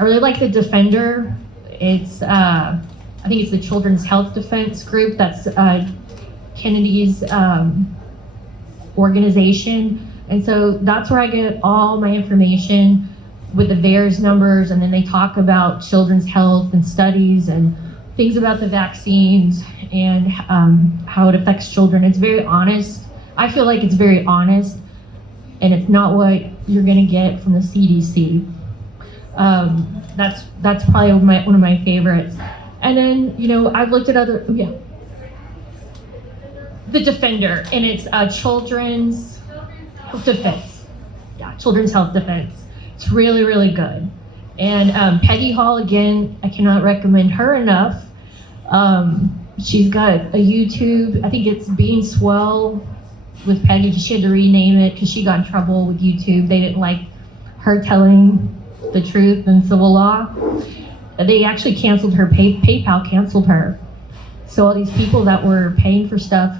really like the Defender. It's I think it's the Children's Health Defense group. That's Kennedy's organization, and so that's where I get all my information with the VAERS numbers, and then they talk about children's health and studies and things about the vaccines and how it affects children. It's very honest. I feel like it's very honest, and it's not what you're going to get from the CDC. That's probably one of my favorites. And then, I've looked at other, the Defender, and it's Children's Health Defense. Yeah, Children's Health Defense. It's really, really good. And Peggy Hall, again, I cannot recommend her enough. She's got a YouTube, I think it's Being Swell with Peggy. She had to rename it because she got in trouble with YouTube. They didn't like her telling the truth in civil law. They actually canceled her, PayPal canceled her. So all these people that were paying for stuff,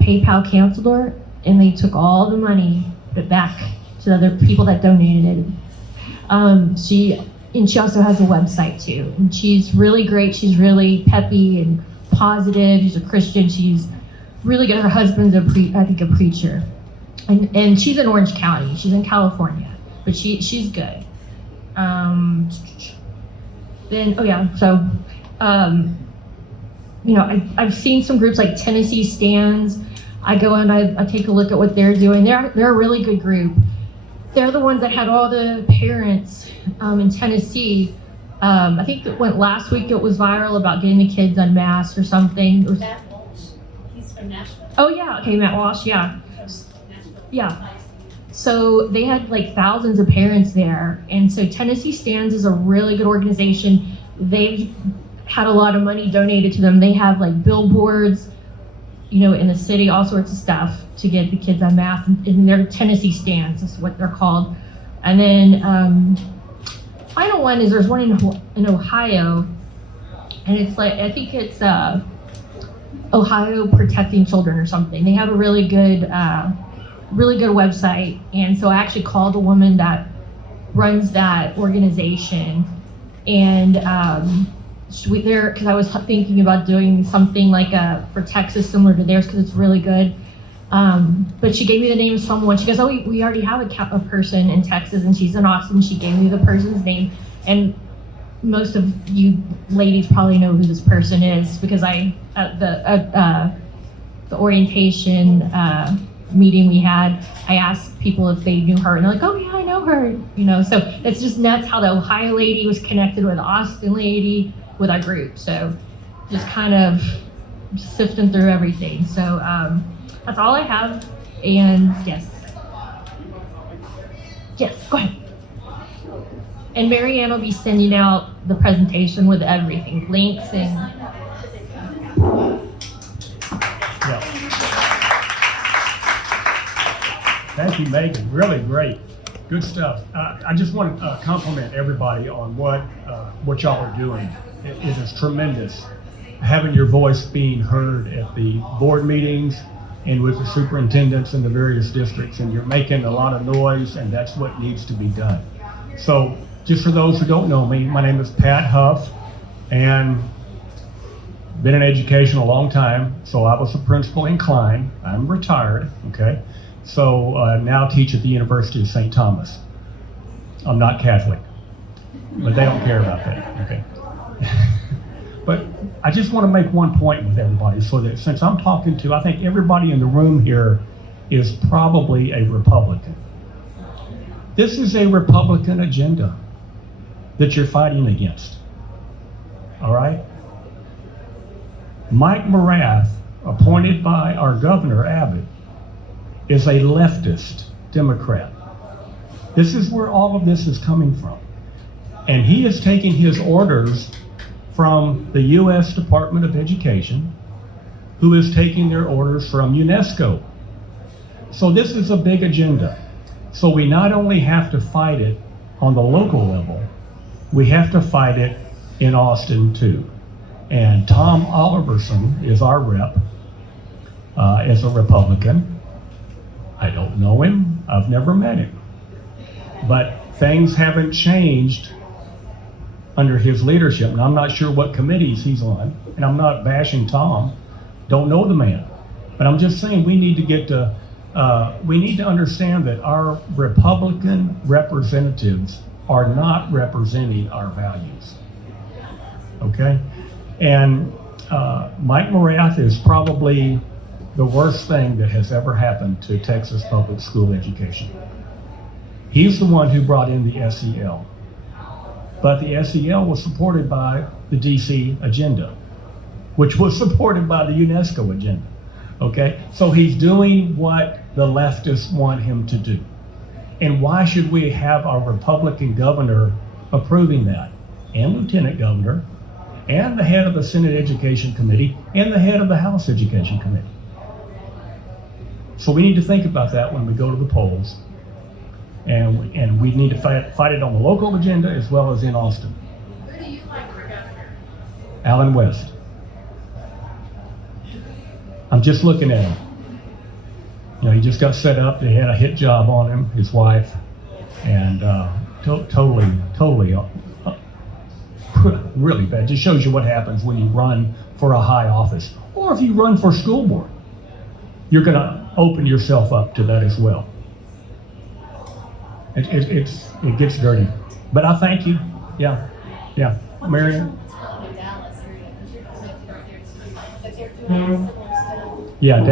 PayPal canceled her, and they took all the money back to the other people that donated it. She also has a website too. And she's really great. She's really peppy and positive. She's a Christian. She's really good. Her husband's a preacher. and she's in Orange County. She's in California, but she's good. Then, I've seen some groups like Tennessee Stands. I go and I take a look at what they're doing. They're a really good group. They're the ones that had all the parents in Tennessee. I think it went last week. It was viral about getting the kids unmasked or something. Matt Walsh, he's from Nashville. Oh yeah, okay, Matt Walsh, yeah. Yeah. So they had like thousands of parents there. And so Tennessee Stands is a really good organization. They've had a lot of money donated to them. They have like billboards, in the city, all sorts of stuff to get the kids unmasked. And they're Tennessee Stands, is what they're called. And then final one is there's one in Ohio, and it's like, I think it's Ohio Protecting Children or something. They have a really good website. And so I actually called the woman that runs that organization, and because I was thinking about doing something like for Texas similar to theirs, because it's really good. But she gave me the name of someone. She goes, "Oh, we already have a person in Texas, and she's in Austin." She gave me the person's name, and most of you ladies probably know who this person is, because at the orientation meeting we had, I asked people if they knew her, and they're like, "Oh yeah, I know her." So it's just nuts how the Ohio lady was connected with the Austin lady with our group. So just kind of sifting through everything. So that's all I have. And yes, go ahead. And Marianne will be sending out the presentation with everything, links and. Yeah. Thank you, Megan. Really great. Good stuff. I just want to compliment everybody on what y'all are doing. It is tremendous having your voice being heard at the board meetings and with the superintendents in the various districts, and you're making a lot of noise, and that's what needs to be done. So just for those who don't know me, my name is Pat Huff, and been in education a long time. So I was a principal in Klein. I'm retired, okay? So now teach at the University of St. Thomas. I'm not Catholic, but they don't care about that, okay? But I just want to make one point with everybody, so that since I'm talking to, I think everybody in the room here is probably a Republican. This is a Republican agenda that you're fighting against, all right? Mike Morath, appointed by our governor, Abbott, is a leftist Democrat. This is where all of this is coming from. And he is taking his orders from the U.S. Department of Education, who is taking their orders from UNESCO. So this is a big agenda. So we not only have to fight it on the local level, we have to fight it in Austin too. And Tom Oliverson is our rep as a Republican. I don't know him, I've never met him. But things haven't changed under his leadership, and I'm not sure what committees he's on, and I'm not bashing Tom, don't know the man. But I'm just saying we need to understand that our Republican representatives are not representing our values, okay? And Mike Morath is probably the worst thing that has ever happened to Texas public school education. He's the one who brought in the SEL. But the SEL was supported by the DC agenda, which was supported by the UNESCO agenda, okay? So he's doing what the leftists want him to do. And why should we have our Republican governor approving that? And lieutenant governor, and the head of the Senate Education Committee, and the head of the House Education Committee. So we need to think about that when we go to the polls. And we need to fight it on the local agenda as well as in Austin. Who do you like for governor? Alan West. I'm just looking at him. He just got set up. They had a hit job on him, his wife, and totally, really bad. Just shows you what happens when you run for a high office, or if you run for school board. you're going to open yourself up to that as well. It gets dirty. But I thank you. Yeah. Marion? Yeah,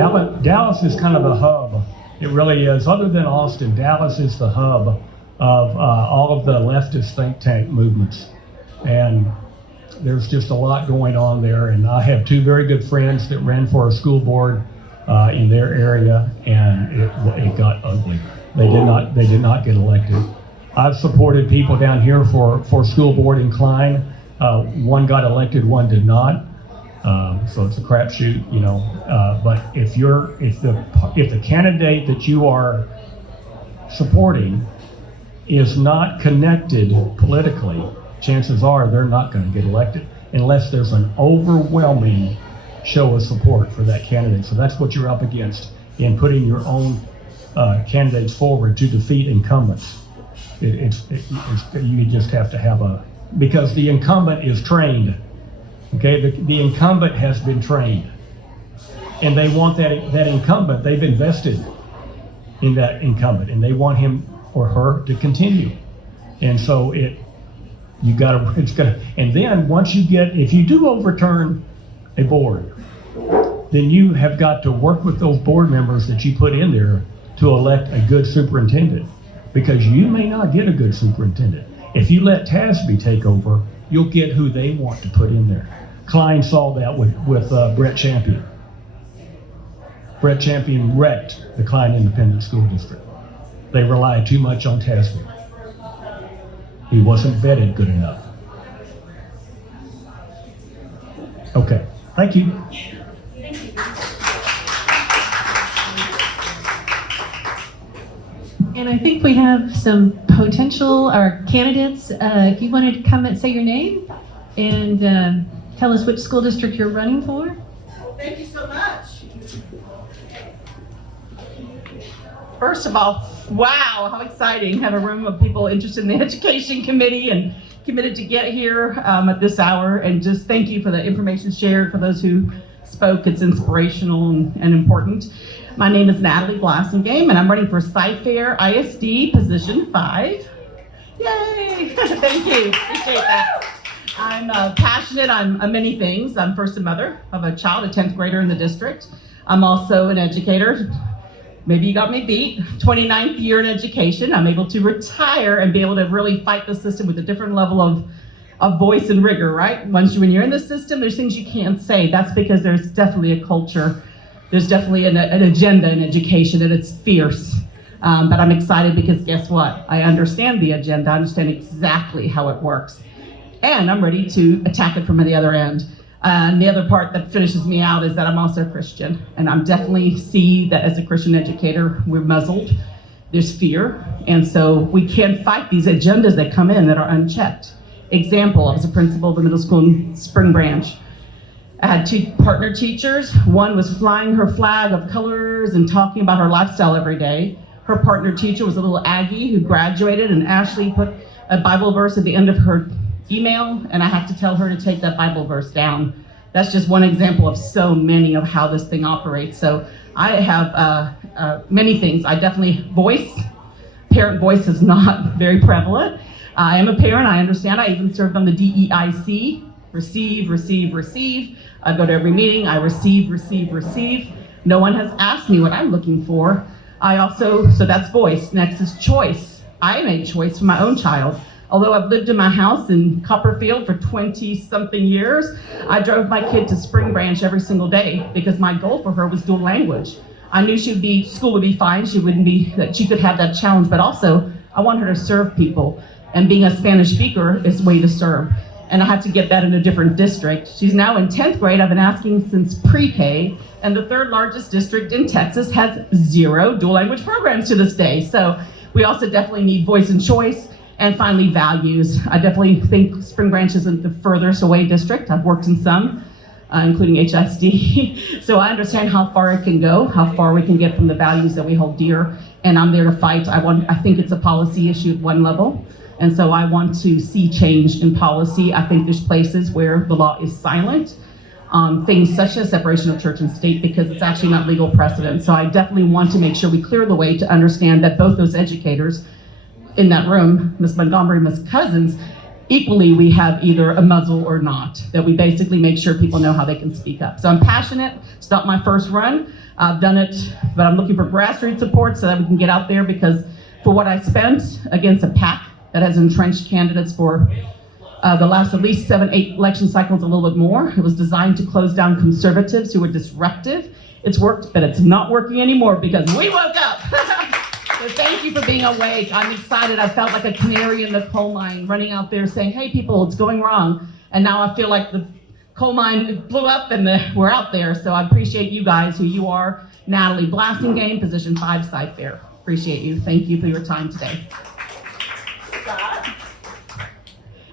Dallas is kind of the hub. It really is. Other than Austin, Dallas is the hub of all of the leftist think tank movements. And there's just a lot going on there. And I have two very good friends that ran for a school board in their area, and it got ugly. They did not get elected. I've supported people down here for school board in Klein. One got elected, one did not. So it's a crapshoot, you know. But if the candidate that you are supporting is not connected politically, chances are they're not going to get elected unless there's an overwhelming show of support for that candidate. So that's what you're up against in putting your own candidates forward to defeat incumbents. You just have to have because the incumbent is trained. Okay, the incumbent has been trained, and they want that incumbent. They've invested in that incumbent, and they want him or her to continue. And so and then once if you do overturn a board, then you have got to work with those board members that you put in there to elect a good superintendent, because you may not get a good superintendent. If you let TASB take over, you'll get who they want to put in there. Klein saw that with Brett Champion. Brett Champion wrecked the Klein Independent School District. They relied too much on TASB. He wasn't vetted good enough. Okay, thank you. And I think we have some potential candidates. If you wanted to come and say your name and tell us which school district you're running for. Well, thank you so much. First of all, wow, how exciting. Have a room of people interested in the education committee and committed to get here at this hour. And just thank you for the information shared. For those who spoke, it's inspirational and important. My name is Natalie Blassingame, and I'm running for Cy-Fair ISD Position 5. Yay! Thank you. Appreciate that. I'm passionate on many things. I'm first a mother of a child, a 10th grader in the district. I'm also an educator. Maybe you got me beat. 29th year in education. I'm able to retire and be able to really fight the system with a different level of voice and rigor, right? When you're in the system, there's things you can't say. That's because there's definitely a culture. There's definitely an agenda in education, and it's fierce. But I'm excited because guess what? I understand the agenda. I understand exactly how it works. And I'm ready to attack it from the other end. And the other part that finishes me out is that I'm also a Christian. And I'm definitely see that as a Christian educator, we're muzzled. There's fear. And so we can't fight these agendas that come in that are unchecked. Example, I was a principal of the middle school in Spring Branch. I had two partner teachers. One was flying her flag of colors and talking about her lifestyle every day. Her partner teacher was a little Aggie who graduated, and Ashley put a Bible verse at the end of her email, and I had to tell her to take that Bible verse down. That's just one example of so many of how this thing operates. So I have many things. I definitely parent voice is not very prevalent. I am a parent, I understand. I even served on the DEIC, receive. I go to every meeting, I receive. No one has asked me what I'm looking for. So that's voice. Next is choice. I made choice for my own child. Although I've lived in my house in Copperfield for 20-something years, I drove my kid to Spring Branch every single day because my goal for her was dual language. I knew school would be fine, that she could have that challenge, but also I want her to serve people. And being a Spanish speaker is a way to serve. And I had to get that in a different district. She's now in 10th grade. I've been asking since pre-K, and the third largest district in Texas has 0 dual language programs to this day. So we also definitely need voice and choice. And finally, values. I definitely think Spring Branch isn't the furthest away district. I've worked in some, including HSD. So I understand how far it can go, how far we can get from the values that we hold dear. And I'm there to fight. I think it's a policy issue at one level. And so I want to see change in policy. I think there's places where the law is silent. on things such as separation of church and state because it's actually not legal precedent. So I definitely want to make sure we clear the way to understand that both those educators in that room, Ms. Montgomery, Ms. Cousins, equally we have either a muzzle or not, that we basically make sure people know how they can speak up. So I'm passionate. It's not my first run. I've done it, but I'm looking for grassroots support so that we can get out there because for what I spent against a PAC that has entrenched candidates for the last at least 7-8 election cycles, a little bit more. It was designed to close down conservatives who were disruptive. It's worked, but it's not working anymore because we woke up. So thank you for being awake. I'm excited. I felt like a canary in the coal mine running out there saying, hey people, it's going wrong. And now I feel like the coal mine blew up and we're out there. So I appreciate you guys, who you are. Natalie, Blasting Game, Position 5, Side Fair. Appreciate you. Thank you for your time today.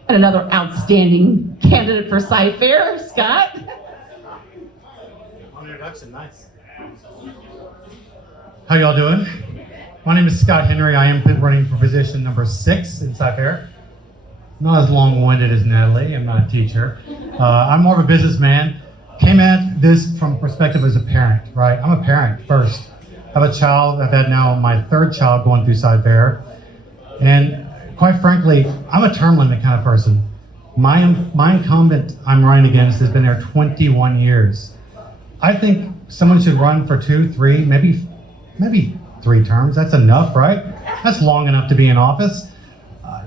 And another outstanding candidate for Side Fair, Scott. On introduction, nice. How y'all doing? My name is Scott Henry. I am running for position number 6 in Side Fair. Not as long-winded as Natalie. I'm not a teacher. I'm more of a businessman. Came at this from a perspective as a parent, right? I'm a parent first. I have a child. I've had now my 3rd child going through Side Fair. And quite frankly, I'm a term limit kind of person. My incumbent I'm running against has been there 21 years. I think someone should run for 2, 3, maybe 3 terms. That's enough, right? That's long enough to be in office.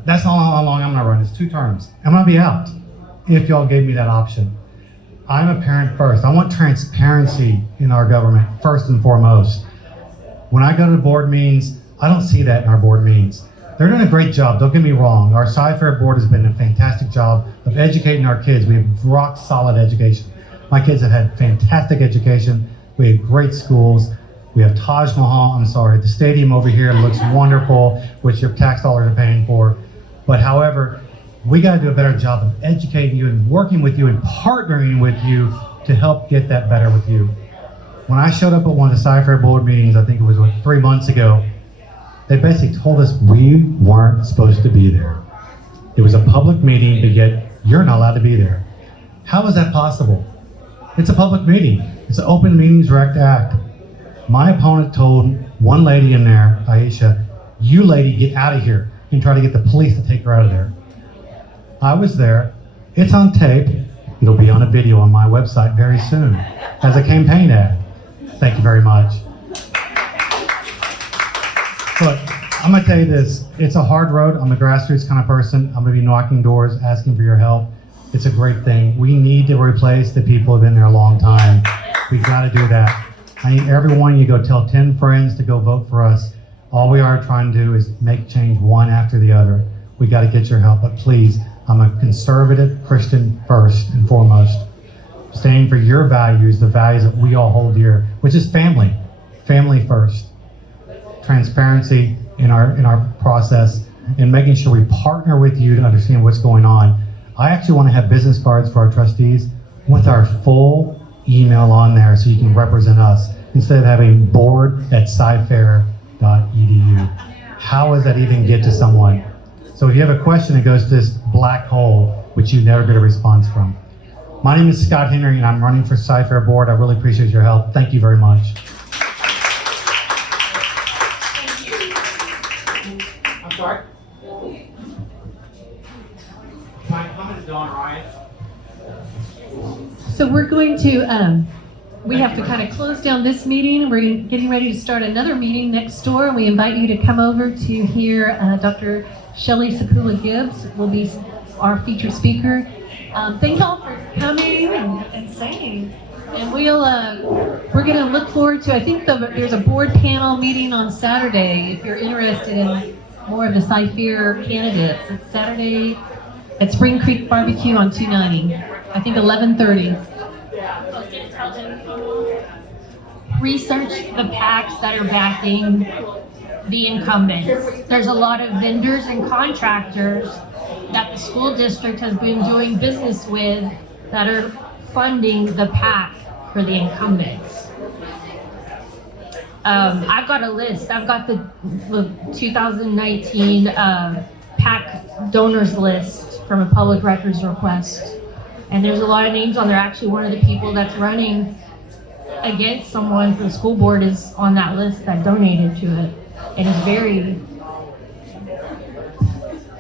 That's not how long I'm gonna run. It's 2 terms. I'm gonna be out if y'all gave me that option. I'm a parent first. I want transparency in our government first and foremost. When I go to the board meetings, I don't see that in our board meetings. They're doing a great job, don't get me wrong. Our Side Fair board has been a fantastic job of educating our kids. We have rock solid education. My kids have had fantastic education. We have great schools. We have Taj Mahal, the stadium over here looks wonderful, which your tax dollars are paying for. But however, we gotta do a better job of educating you and working with you and partnering with you to help get that better with you. When I showed up at one of the Side Fair board meetings, I think it was 3 months ago, they basically told us we weren't supposed to be there. It was a public meeting, but yet you're not allowed to be there. How is that possible? It's a public meeting. It's an Open Meetings Rec Act. My opponent told one lady in there, Aisha, you lady, get out of here, and try to get the police to take her out of there. I was there. It's on tape. It'll be on a video on my website very soon as a campaign ad. Thank you very much. But I'm gonna tell you this, it's a hard road. I'm a grassroots kind of person. I'm gonna be knocking doors, asking for your help. It's a great thing. We need to replace the people who've been there a long time. We've gotta do that. I need everyone, you go tell 10 friends to go vote for us. All we are trying to do is make change one after the other. We gotta get your help, but please, I'm a conservative Christian first and foremost. Standing for your values, the values that we all hold dear, which is family. Family first. Transparency in our process and making sure we partner with you to understand what's going on. I actually want to have business cards for our trustees with our full email on there so you can represent us instead of having board@sidefair.edu. How does that even get to someone? So if you have a question, it goes to this black hole, which you never get a response from. My name is Scott Henry, and I'm running for Side Fair Board. I really appreciate your help. Thank you very much. I'm sorry? My comment is Don Ryan. So we're going to, we have to kind of close down this meeting. We're getting ready to start another meeting next door, and we invite you to come over to hear Dr. Shelley Sapula Gibbs will be our featured speaker. Thank y'all for coming and saying. And we're going to look forward to, I think there's a board panel meeting on Saturday if you're interested in more of the Side Fair candidates. It's Saturday at Spring Creek Barbecue on 290. I think 11:30. Research the PACs that are backing the incumbents. There's a lot of vendors and contractors that the school district has been doing business with that are funding the PAC for the incumbents. I've got a list. I've got the 2019 Pac Donors List from a public records request. And there's a lot of names on there. Actually, one of the people that's running against someone for the school board is on that list that donated to it. And it's very...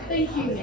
Thank you.